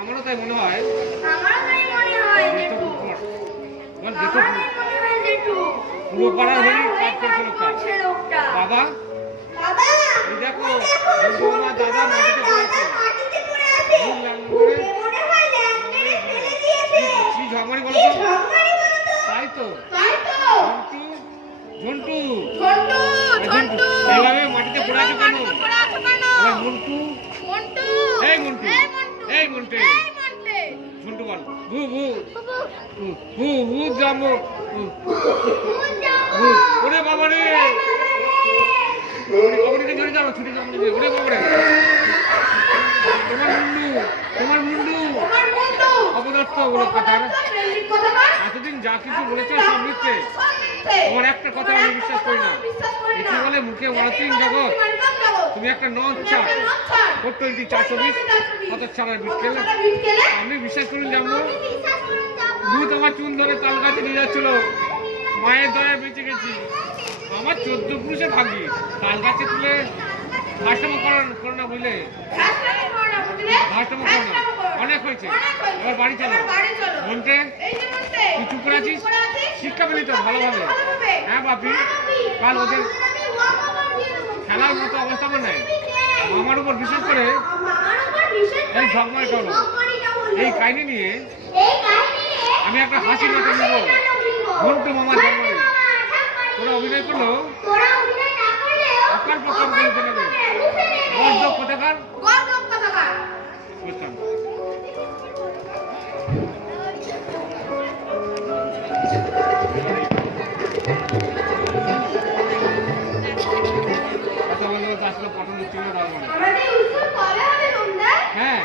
আমারও তাই মনে হয় বল দেখো পুরো পাড়ার হলি কাজ করছে লোকটা। বাবা এই দেখো বৌমা দাদা মাটিতে পড়েছে, কি ঝগড়ি বলো তো? তাই তো ঝন্টু ঝন্টু এইভাবে মাটিতে পড়ে আছো কেন? এবার মন্টু, এই মন্টু, এই মন্টে, ঝন্টু বল ভু ভু ভু ভু যাবো, ওরে বাবা রে, কবরিতে জড়ে যাবো, ছুটি যাবো, ওরে বাবা রে, তোমার মুন্ডু অপদস্থ ওগুলো কথা। এতদিন যা কিছু বলেছে সব মিথ্যে, তোমার একটা কথা আমি বিশ্বাস করি না। একে বলে মুখে অনতিন জগৎ, তুমি একটা নচ্ছা 420 কত ছাড়ার বিট খেলে আমি বিশ্বাস করুন যাবো। ভূত আমার চুল ধরে তাল গাছে নিয়ে যাচ্ছিল, মায়ের দয়ায় বেঁচে গেছি। আমার 14 পুরুষে ভাগি, তাল গাছে তুলে ভাষামো করো না বুঝলে, ভাষামো করো না, অনেক হয়েছে, এবার বাড়ি চলো। মনটে তুই চুপ করে আছিস, শিক্ষা পেলি তো ভালোভাবে। হ্যাঁ বাপি, কাল ওদের খেলার মতো অবস্থা আমার নেই, আমার উপর বিশেষ করে এই ঝগমারি করো, এই কাহিনী নিয়ে আমি একটা হাসি নাটক নেব, মন্টু মামা ঝগমারি। তোরা অভিনয় করলো অকাল প্রকার বলতে নেবে, গর্দক কোথাকার বুঝতাম। কথা বললো তো আসলে পটন ছিল হ্যাঁ,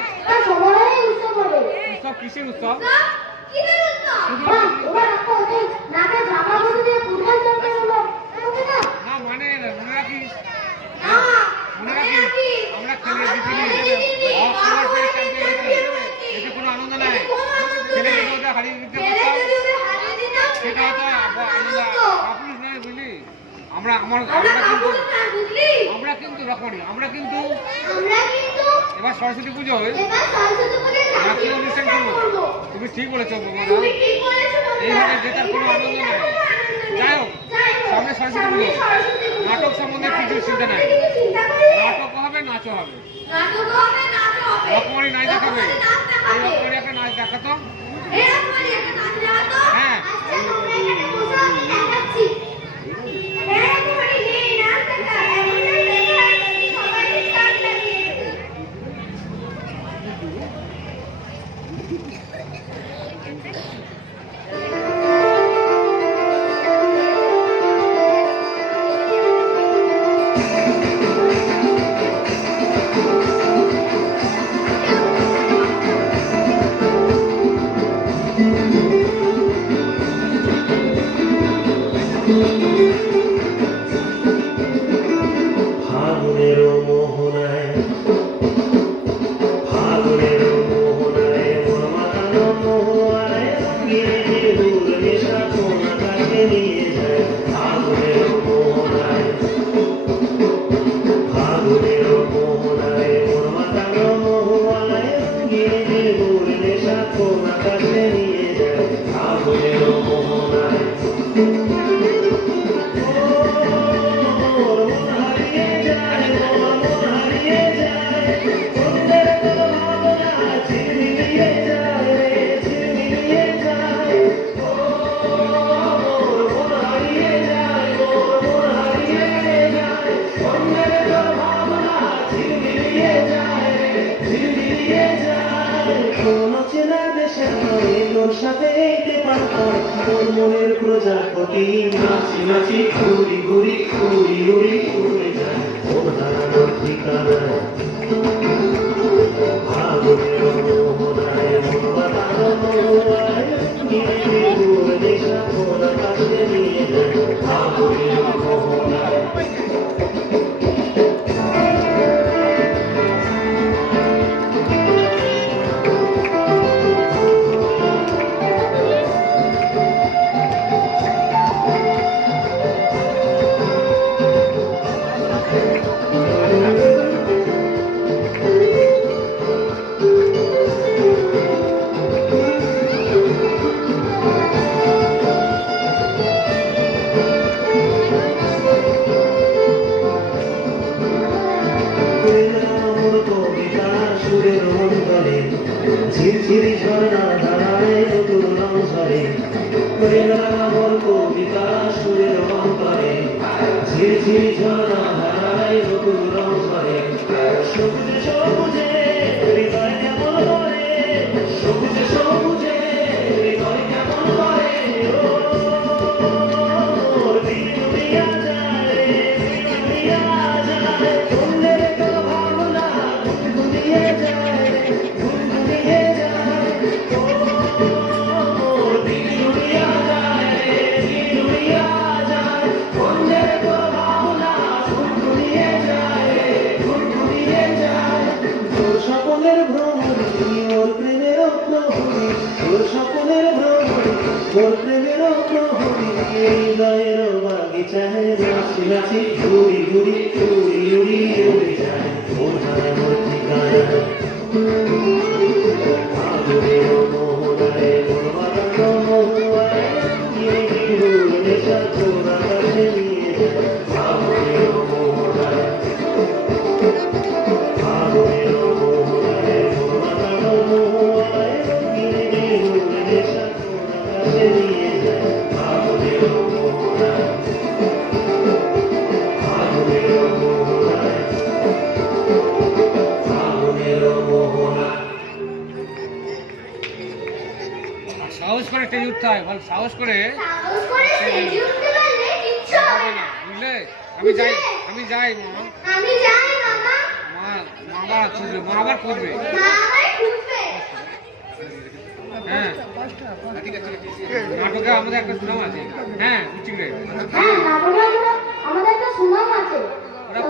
উৎসব কিসের উৎসব? না মানে মনে রাখিস, মনে রাখিস আমরা খেলে জিতিনি, এতে কোনো আনন্দ নাই। ছেলে যদি হারিয়ে দিতে পারতাম সেটা হয়তো আনন্দ আপুলিশ নয় বুঝলি। আমরা কিন্তু রকমারি, আমরা কিন্তু এবার সরস্বতী পুজোয় জাতীয় অনুষ্ঠান করবো। তুমি ঠিক বলেছো বৌমারা, এইভাবে যেটার কোনো আনন্দ নেই। যাই হোক, সামনে সরস্বতী পুজো, নাটক সম্বন্ধে কিছু চিন্তা নাই, নাটক হবে নাচও হবে, রকমারি নাই দেখাবে, এই রকমারি একটা নাচ দেখাতো। হ্যাঁ ফাগুনের মোহনায়, ফাগুনের মোহনায় মোর মাতানো মোহনায় গিয়ে দূর নেশা কোনা কাছে নিয়ে যায়। ফাগুনের মোহনায়, ফাগুনের মোহনায় মোর মাতানো মোহনায় গিয়ে দূর নেশা কোনা কাছে নিয়ে যায়। ফাগুনের মোহনায় মোর মন হারিয়ে যায়, মোর মন হারিয়ে যায়, অন্যের কোনো ভাবনা আছে যায় কোন চেনা দেশের ঘরে তোর সাথে এইতে পারতাম তোর মনের প্রজাপতি নাচি নাচি ঘুরি ঘুরি ঘুরি ঘুরি ঘুরে যায় ওর হারানোর ঠিকানায় ভাবনের মোহনায় মন বাঁধানো মোহনায় গিরে গিরে ঘুরে দেখা ওরা কাছে নিয়ে যায় ভাবনের মোহনায় ঝিরঝিরি ঝর্ণা ধারায় নতুন রং ঝরে প্রেমামর কবিতা সুরের অন্তরে ঝিরঝিরি ঝর্ণা ধারায় নতুন রং ঝরে সবুজে সবুজে হৃদয় কেমন করে সবুজে সবুজে হৃদয় কেমন করে ওর দিন দুনিয়া যায় দিন দুনিয়া যায় বললে তো ভাবনা দুনিয়া যায় সকলের ভ্রমণে ওর প্রেমের প্রহরী ওর সকলের ভ্রমণে ওর প্রেমের প্রহরী হৃদয়ের বাগিচায় নাচি নাচি ঘুরি ঘুরি ঘুরি উড়ি উড়ি যায় ওর হারানোর ঠিকানায় ভাবনের মোহনায় মন বাঁধানো মোহনায় গিয়ে গিয়ে নেশা তোরা কাছে নিয়ে যায় ভাবনের মোহনায় ভাবনের মোহনায় মন বাঁধানো মোহনায় গিয়ে গিয়ে নেশা তোরা কাছে নিয়ে যায় ভাবনের মোহনায় ভাবনের মোহনায় ভাবনের মোহনায় সাহস করে টেনে উঠতে হয় বল সাহস করে সাহস করে স্টেজে উঠতে পারলে কিচ্ছু হবে না। বুঝলে আমি যাই মা আমি যাই মামা। মা আবার খুঁজবে মা আবার খুঁজবে মা আমায় খুঁজবে। হ্যাঁ নাটকে আমাদের একটা সুনাম আছে হ্যাঁ বুঝছি রে হ্যাঁ, নাটকে আমাদের একটা সুনাম আছে।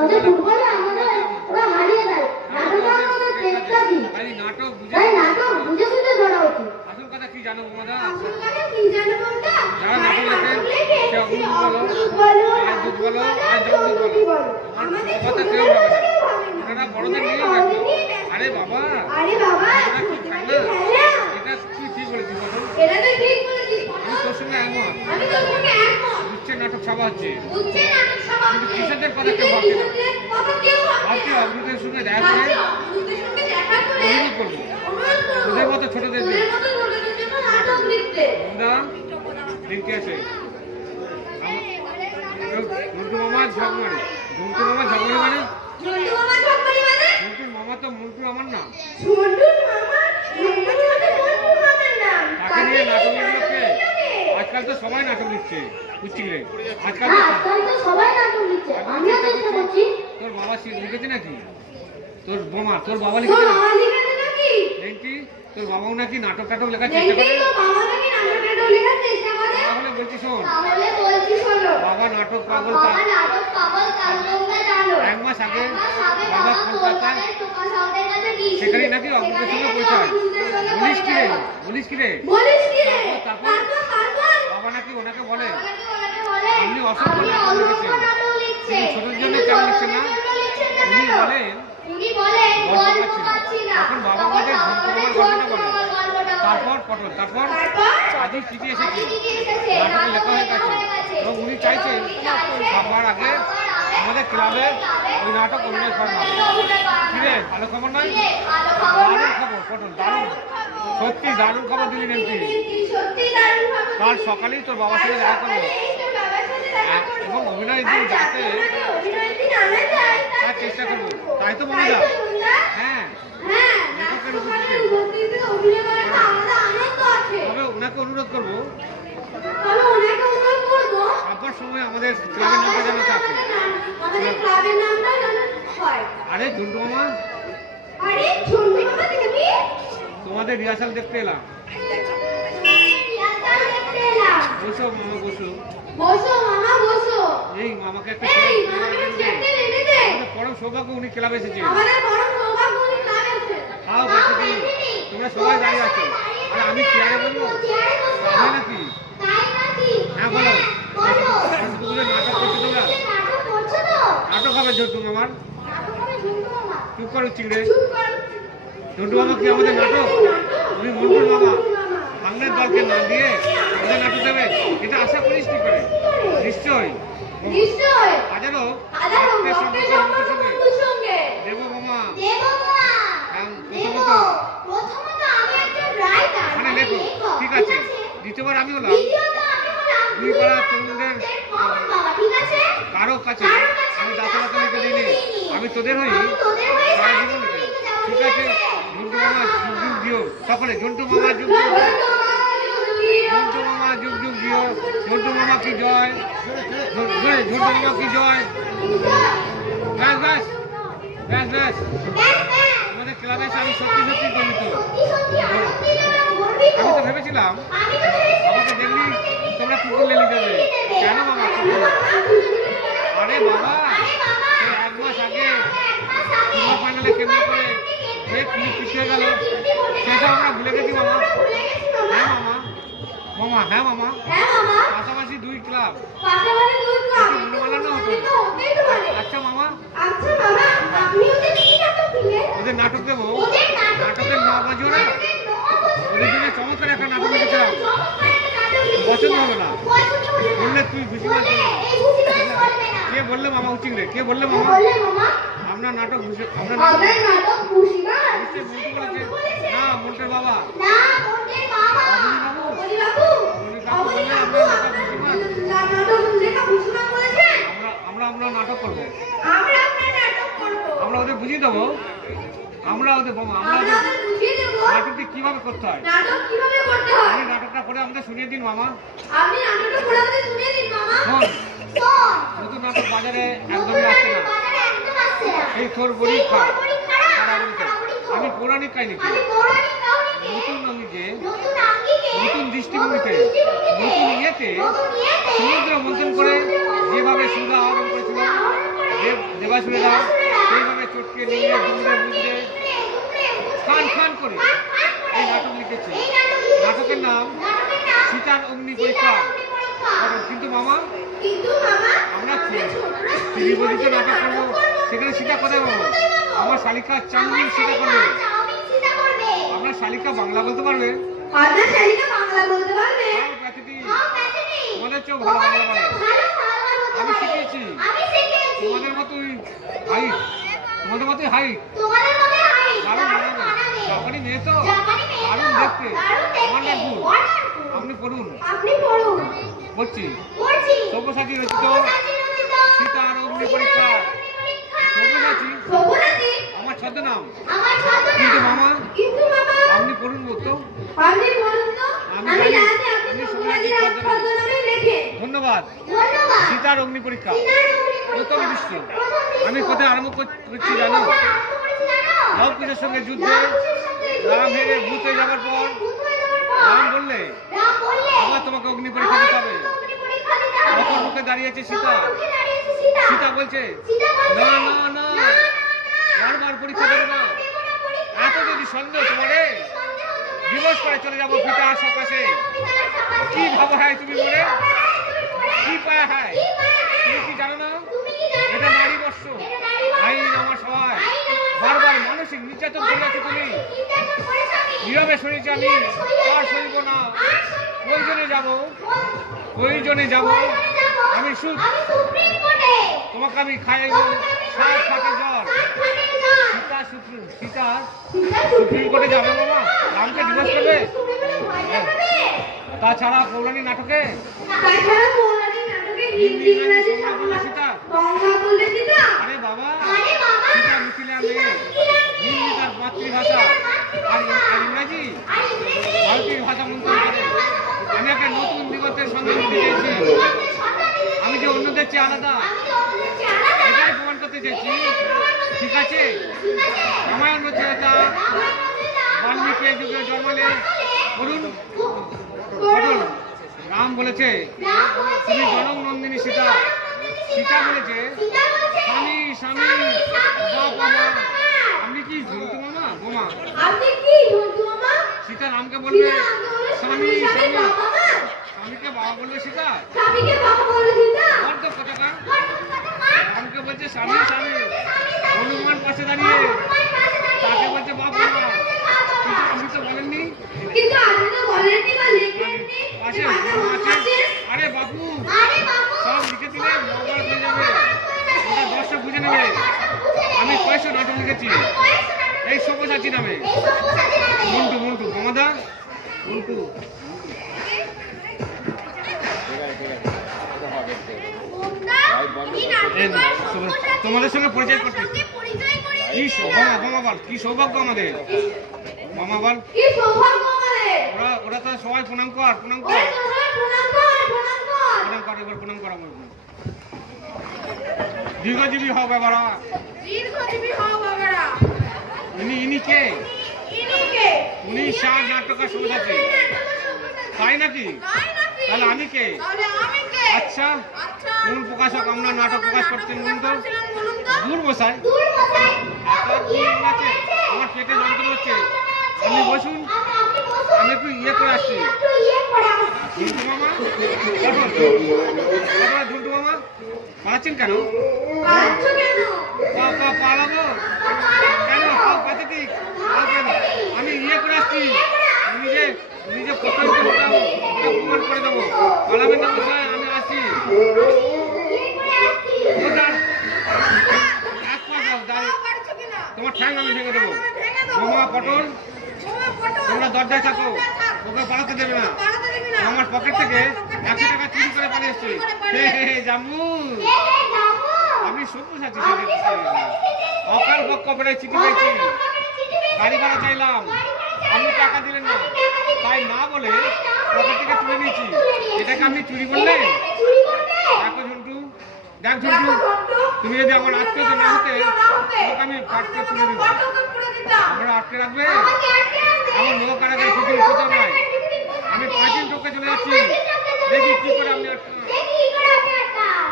ওদের ফুটবলে আমাদের ওরা হারিয়ে দেয়। নাটকে আমাদের টেস্টটা কি? নাটক বুঝে তাই নাটক বুঝে সুঝে ধরা উচিত। আসল কথা কি জানো দাদা আসল কথা কি জানো বলটা? যারা নাটক লেখে সে অগ্রদূত বলো, রাজদূত বলো আর জগদূত বলো আমাদের কথা ছোটদের কেউ কথা ভাবে না। কেউ ভাবে না। ওনারা বড়দের নিয়ে ওনারা ব্যস্ত। বড়দের নিয়ে ব্যস্ত। আরে বাবা আরে বাবা, ওরা কি ছোটরা খেলা? কি খেলা? এটা তুই ঠিক বলেছিস বলো এটা তো ঠিক বলেছিস আমি বলো। তোর সঙ্গে একমত আমি তোর সঙ্গে একমত। বুঝছে নাটক সভা হচ্ছে বুঝছে নাটক সভা হচ্ছে। কিসের কথা কিন্তু কেউ ভাবছে না। কিসের কথা কেউ ভাবছে ভাবছি না। অগ্রদূতের সঙ্গে দেখা করে ভাবছি অগ্রদূতের সঙ্গে দেখা করে অনুরোধ করবো অনুরোধ করবো। ওদের মতো ছোটদের ওদের মতো ছোটদের জন্য নাটক লিখতে। লিখতে আছে মন্টু মামার ঝগড়ে মন্টু মামার ঝগড়ে মানে ঝন্টু মামা ঝগড়ি মানে? মন্টুর মামা তো মন্টু আমার না ঝন্টুর মামা? ঝন্টুর মানে ঝন্টুর মামার নাম। তাকে নিয়ে নাটক নিয়ে লিখছে নাটক লিখে। আজকাল তো সবাই নাটক লিখছে বুঝছিলে আজকাল হ্যাঁ, তো আজকাল তো সবাই নাটক লিখছে। আমিও চেষ্টা করছি। তোর বাবা লিখেছে নাকি তোর বাবা তোর লিখেছে মামা লিখেছে নাকি? নাকি তোর বাবাও নাকি নাটক টাটক লেখার চেষ্টা দেখবি করে তোর মামা নাকি নাটক টাটক লেখার চেষ্টা করে? তাহলে বলছি শোন তাহলে বলছি শোনো। বাবা নাটক পাগল বাবা নাটক পাগল কাল তোমরা জানো। এক মাস আগে এক মাস আগে বাবা বাবা কলকাতায় কলকাতায় টোকা সাউন্ডের কাছে গিয়েছিল। সেখানে নাকি অগ্রদূতের সঙ্গে পরিচয় বলিস কি রে বলিস কি রে বলিস কি রে? তারপর? তারপর? বাবা নাকি ওনাকে বলে বাবা নাকি ওনাকে বলে, আপনি অসংখ্য আপনি নাটক অসংখ্য লিখেছেন। নাটক লিখছেন। কিন্তু ছোটদের জন্য কিন্তু কেন ছোটদের লিখছেন না? জন্য লিখছেন না উনি কেন? বলেন উনি বলেন গল্প গল্প পাচ্ছি না। পাচ্ছি না। তখন বাবা তখন আমাদের বাবা ঝন্টু আমাদের মামার ঝন্টু গল্পটা বলে। মামার গল্পটা বলে। তারপর তারপর তারপর? আজই চিঠি এসেছে আজই চিঠি এসেছে। নাটক লেখা হয়ে নাটক গেছে লেখা হয়ে গেছে। এবং উনি চাইছেন উনি চাইছেন সবার আগে আমাদের ক্লাবে ওই নাটক অভিনয় করা কি রে ভালো খবর নয় কি রে, ভালো খবর দারুণ না? খবর পটল দারুণ সত্যি দারুণ খবর দিলি নেমতি সত্যি দারুণ খবর। কাল সকালেই তোর বাবার সাথে দেখা করবো সকালে তোর বাবার সাথে দেখা করবো। এবং অভিনয়ের দিন আর যাতে যাতে অভিনয়ের দিন আমরা যাই, তার চেষ্টা করবো তাই তো তাই বন্ধুরা তো বন্ধুরা? হ্যাঁ হ্যাঁ, লেখকের নাট্যখানে উপস্থিতি। উপস্থিত আরে ঝন্টু মামা, আরে ঝন্টু মামা তুমি? তোমাদের রিহার্সাল দেখতে এলাম। রিহার্সাল দেখতে এলাম। বসো মামা, বসো। বসো মামা বসো। এই মামাকে একটা এই মামাকে একটু চেয়ারটা এনে দে। আমাদের পরম সৌভাগ্য, উনি ক্লাবে এসেছে। আমাদের বড় সৌভাগ্য উনি ক্লাবে এসেছে। খাও বসে, তোমরা সবাই দাঁড়িয়ে আছো। আর আমি চেয়ারে বলবো? চেয়ারে বসো। তাই নাকি? তাই নাকি? হ্যাঁ বলো। বলো। শুধু বলে নাটক করছো তোমরা? নাটক করছো তো? নাটক হবে ঝন্টু মামার? নাটক হবে ঝন্টু মামা। চুপ করো চিংড়ে। চুপ কর। ঝন্টু মামা কি আমাদের নাটক? উনি মন্টুর মামা। বাংলার দলকে না দিয়ে আমাদের নাটক দেবে, এটা আশা করিস কি করে? নিশ্চয়ই। নিশ্চয়। হাজারো হাজারো ভক্তের ভক্তের সঙ্গে সঙ্গে বন্ধুর সঙ্গে। দেব মামা। দেব মামা। হ্যাঁ, দেব। প্রথমত আমি একজন রাইটার। মানে লেখো। ঠিক আছে। দ্বিতীয়বার আমি হলাম দ্বিতীয়ত আমি হলাম দুই পাড়ার তরুণদের কমন বাবা, ঠিক আছে? কারো কাছে আমি দাসলতা লিখে দিইনি। আমি তোদের হই আমি তোদের হয়ে সারা সারা জীবন জীবন লিখে। লিখে যাবো, ঠিক আছে। ঝন্টু মামা যুগ যুগ দিও। সকলে ঝন্টু মামা যুগ যুগ দিও। ঝন্টু মামা যুগ যুগ দিও। ঝন্টু মামা কি জয়। ঝন্টু মামা কি জয়। ব্যাস ব্যাস ব্যাস ব্যাস। আমাদের ক্লাবে এসে আমি সত্যি সত্যি গর্বিত। আমি তো ভেবেছিলাম আমাকে দেখলি তোমরা কুকুর লেলি দেবে। কেন মামা কুকুর? আরে বাবা, সে 1 মাস আগে সিনেমা ফাইনালে কেন্দ্র করে যে ক্লিপ পিছিয়ে গেল, সেটা আমরা ভুলে গেছি মামা। হ্যাঁ মামা। মামা, হ্যাঁ মামা। হ্যাঁ মামা। পাশাপাশি 2 ক্লাব। পাশাপাশি দুই ক্লাব। একটু মনোমালিন্য হতো। এটা তো হতেই তো পারে। আচ্ছা মামা, আচ্ছা মামা, আপনি ওদের কি নাটক দিলেন? ওদের নাটক দেবো। ওদের নাটকের 9 বাজে ওরা। নাটকের 9 বছর ওদের জন্য চমৎকার একটা নাটক লিখেছিলাম। চমৎকার একটা নাটক লিখেছিলেন। পছন্দ হলো না। পছন্দ হলো না। বললে তুই খুশি মাছ বললে, করবি না। এই খুশি কাজ করবে না। কে বললে মামা উচিংড়ে? কে বললে কে মামা? বললে মামা? আমরা নাটক আমরা আপনার নাটক খুশি কাজ? নিশ্চয়ই মন্টু বলেছে। না, মন্টুর বাবা। না, মোটের বাবা। অবনী বাবু। অবনী বাবু। অবনী কাকু অবনী বললে বাবু, আমরা নাটক খুশি মাছ। নাটক লেখা খুশি কাজ বলেছেন? আমরা নাটক করবো। আমরা আপনার নাটক করব। আমরা ওদের বুঝিয়ে দেবো। আমরা ওদের বাবা, আমরা আমরা ওদের ওদের বুঝিয়ে দেব নাটকটি কিভাবে করতে হয়। নাটক কিভাবে করতে হয়। আপনি নাটকটা করে আমাদের শুনিয়ে দিন মামা। আপনি নাটকটা করে আমাদের শুনিয়ে দিন মামা। শোন, শোন, নতুন নাটক বাজারে নতুন একদমই আসছে নাটক না। বাজারে একদম আসছে না। এই তোর সেই পরীক্ষা খড়বড়ি খাড়া, খাড়াবড়িতে। খাড়াবড়ি খড়। আমি পৌরাণিক কাহিনী আমি পৌরাণিক কাহিনীকে নতুন অঙ্গিকে নতুন আঙ্গিকে নতুন দৃষ্টিভঙ্গিতে দৃষ্টিভঙ্গিতে, নতুন ইয়েতে নতুন ইয়েতে সমুদ্র মন্থন করে যেভাবে সুরা আহরণ করেছিল দেবাসুরেরা, সেইভাবে চটকে নিয়ে দুমড়ে মুচড়ে খান খান করে এই নাটক লিখেছে। নাটকের নাম সীতার অগ্নি পরীক্ষা। কিন্তু মামা, কিন্তু মামা আমরা ছোটরা ত্রিবদিত নাটক করবো, সেখানে সীতা কোথায় পাবো? আমার শালিকা চাউমিন সীতা করবে। চাউমিন সীতা করবে। আপনার শালিকা বাংলা বলতে পারবে? আপনার শালিকা বাংলা বলতে পারবে? হ্যাঁ, প্যাথেটি। হ্যাঁ, প্যাচেনি। তোমাদের চেয়েও ভালো বাংলা বলে। ভালো সালমান হতে আমি পারে। শিখিয়েছি। আমি শিখিয়েছি। তোমাদের মতোই হাইট। তোমাদের মতোই হাইট। তোমাদের মনে হয় দারুণ দারুণ বানাবে। বানাবে। জাপানি মেয়ে তো। জাপানি মেয়ে তো। দারুণ দেখতে। দারুণ দেখতে। ওয়ান্ডারফুল। ওয়ান্ডারফুল। আপনি পড়ুন। আপনি পড়ুন। বলছি পড়ছি। সব্যসাচী রচিত সব্যসাচী রচিত সীতার অগ্নি পরীক্ষা। সব্যসাচী সব্যসাচী আমার ছদ্মনাম। আমার ছদ্মনাম। কিন্তু মামা, কিন্তু মামা আপনি পড়ুন তো। আপনি বলুন তো। আমি আমি জানি জানি আপনি আপনি সব্যসাচীর সব্যসাচীর ছদ্মনামে লেখেন। ধন্যবাদ। ধন্যবাদ। সীতার অগ্নি পরীক্ষা সীতার অগ্নি প্রথম পরীক্ষা। দৃশ্য। প্রথম দৃশ্য। আমি কোথায় আরম্ভ করছি আমি জানো? কোথায় আরম্ভ করেছি জানো? লব কুশের সঙ্গে যুদ্ধে রামকুশের সঙ্গে যুদ্ধে রাম হেরে ভূত হয়ে যাওয়ার পর ভূত হয়ে যাওয়ার পর রাম বললে রাম বললে আবার তোমাকে অগ্নি পরীক্ষা দিতে হবে। অগ্নি পরীক্ষা দিতে হবে। তখন মুখে দাঁড়িয়েছে সীতা। তখন মুখে দাঁড়িয়েছে সীতা। সীতা বলছে সীতা বলছে, না না না, না, বারবার পরীক্ষা দেবো না। দেব না পরীক্ষা। এত যদি সন্দেহ তোমারে সন্দেহ তোমার দিবস করে চলে যাবো পিতার সকাশে। পিতার সকাশে। কি ভাবা হয় তুমি মনে? কি ভাবা হয় তুমি মনে? কি পায়া হয়? কি পায়া হয়? তুমি কি জানো না? তুমি কি জানো এটা না? নারী বর্ষ। এটা নারী বর্ষ। আইন আমার সহায়। আইন আমার বারবার সহায়। মানসিক নির্যাতন করিয়াছো তুমি। নির্যাতন করেছো তুমি। নীরবে শুনেছি আমি, আর সইব না। আর সইব না। প্রয়োজনে যাবো, প্রয়োজনে প্রয়োজনে যাবো। যাবো। আমি সুখ। আমি সুপ্রিম কোর্টে। তোমাকে আমি খাইব তোমাকে আমি সাত খাইব ফাটে জ্বর। সাত ফাটের জ্বর। সীতা সুপ্রিম সীতা সীতা সুপ্রিম কোর্টে যাবে মামা? রামকে ডিভোর্স করবে? সুপ্রিম কোর্টে ভয় দেখাবে? তাছাড়া পৌরাণিক নাটকে তাছাড়া পৌরাণিক নাটকে হিন্দি, ইংরেজি, বললে সীতা। বাংলা বললে সীতা। আরে বাবা, আরে বাবা, সীতা মিথিলা মেয়ে। হিন্দি তার মাতৃভাষা। আর ইংরাজি আর ইংরেজি, ভারতীয় ভাষা মন্ত্রণ করে। আমি একটা নতুন দিগন্তের সন্ধান দিতে চেয়েছি। ভারতের সন্তান দিতে আমি যে অন্যদের চেয়ে আলাদা, আমি যে অন্যদের চেয়ে আলাদা, এটাই প্রমাণ করতে চেয়েছি। ঠিক আছে রামায়ণ রচয়িতা বাল্মীকি যুগে জন্মালে বলুন বলুন রাম বলেছে তুমি জনক নন্দিনী সীতা সীতা বলেছে স্বামী স্বামী বাবা আপনি কি ঝন্টু মামা বোমা আপনি কি ঝন্টু মামা? সীতা রামকে বলবে স্বামী স্বামী বাবা মা? স্বামীকে বাবা বলবে সীতা স্বামীকে বাবা বলে দিতা? বড্ড কথাকার রামকে বলছে স্বামী স্বামী হনুমান পাশে দাঁড়িয়ে তাকে বলছে বাবা মা কিন্তু আপনি তো বলেননি কিন্তু আপনি তো বলেননি বা লেখেননি পাশে যে পাশে হনুমান হনুমান আছে আছে। আরে বাবু আরে বাবু, সব লিখে দিলে মহাভারত হয়ে যাবে ওটা দর্শক বুঝে নেবে আমি কয়েকশো নাটক লিখেছি এই সব্যসাচী নামে মন্টু মন্টু মমদা মন্টু এই না, তোমাদের সঙ্গে পরিচয় করতে কি সৌভাগ্য কি সৌভাগ্য আমাদের মামা বল কি সৌভাগ্য আমাদের। ওরা তো সবাই প্রণাম কর প্রণাম কর ওই তো সবাই প্রণাম কর, প্রণাম কর। প্রণাম কর এবার প্রণাম কর আমার দীর্ঘজীবী হবে বাড়া দীর্ঘজীবী হও বাবারা। ইনি কে ইনি কে? উনি সার নাটকের সব্যসাচী তাই নাকি তাই নাকি? তাহলে আমি কে তাহলে আমি কে? আচ্ছা আচ্ছা, কোন প্রকাশক আমরা নাটক প্রকাশ করছেন বলুন তো বলুন তো। দূর বসাই দূর বসাই। এত কি আছে আমার পেটে যন্ত্রণা হচ্ছে আপনি বসুন আপনি বসুন। আমি একটু ইয়ে করে আসছি একটু ইয়ে করে আসছি। ঝুন্টু মামা ঝুন্টু মামা পালাচ্ছেন কেন পাচ্ছ কেন? পালাবো কেন পাও প্যাথেটিক আমি ইয়ে করে আসছি নিজে প্রথমকে ওটা প্রমাণ করে দেবো পালাবেন না কোথায় আমি আসছি ইয়ে করে আসছি। ওটার এক পা দাও দাঁড়িয়ে পারছো কিনা? তোমার ঠ্যাং আমি ভেঙে দেবো ভেঙে দেবো। মামা পটল তোমার ফটো। তোমরা দরজায় থাকো ওকে পালাতে দেবে না পালাতে দিবি না। আমার পকেট থেকে 100 টাকা চুরি করে পালিয়ে এসছি জাম্মু এ হে যাবো। আমি সব্যসাচী আপনি সত্যি অকাল পক্ষ বেড়ে চিঠি পেয়েছি গাড়ি ভাড়া চাইলাম আপনি টাকা দিলেন না তাই না বলে পকেট থেকে তুলে নিয়েছি এটাকে আপনি চুরি করলেন চুরি করবে? দেখো ঝন্টু দেখ ঝন্টু দেখো ঝন্টু, তুমি যদি আমার আত্মীয় না হতে তোমাকে আমি ফাটকে তুলে দিতাম ফটোকে পুরো দিতাম। আমরা আটকে রাখবে আমাকে আটকে রাখবে। আমার লোক আগে পৃথিবীর কোথাও নয় আমি 5 দিন ঢোকে চলে যাচ্ছি দেখি কি করে আপনি আটকান দেখি কি করে আপনি আটকান।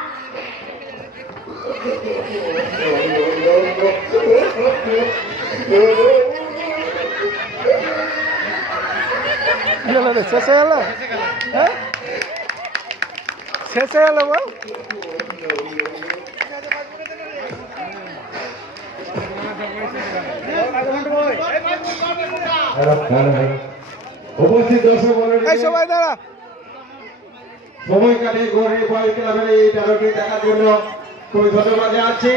গেল রে, শেষ হয়ে গেল এসে গেল হ্যাঁ শেষ হয়ে গেল বল উপস্থিত দর্শক এই মণ্ডলী সবাই দাঁড়া সময় কাটিয়ে গড়ে বল ক্লাবের এই 13টি দেখার জন্য খুবই ধন্যবাদ জানাচ্ছি।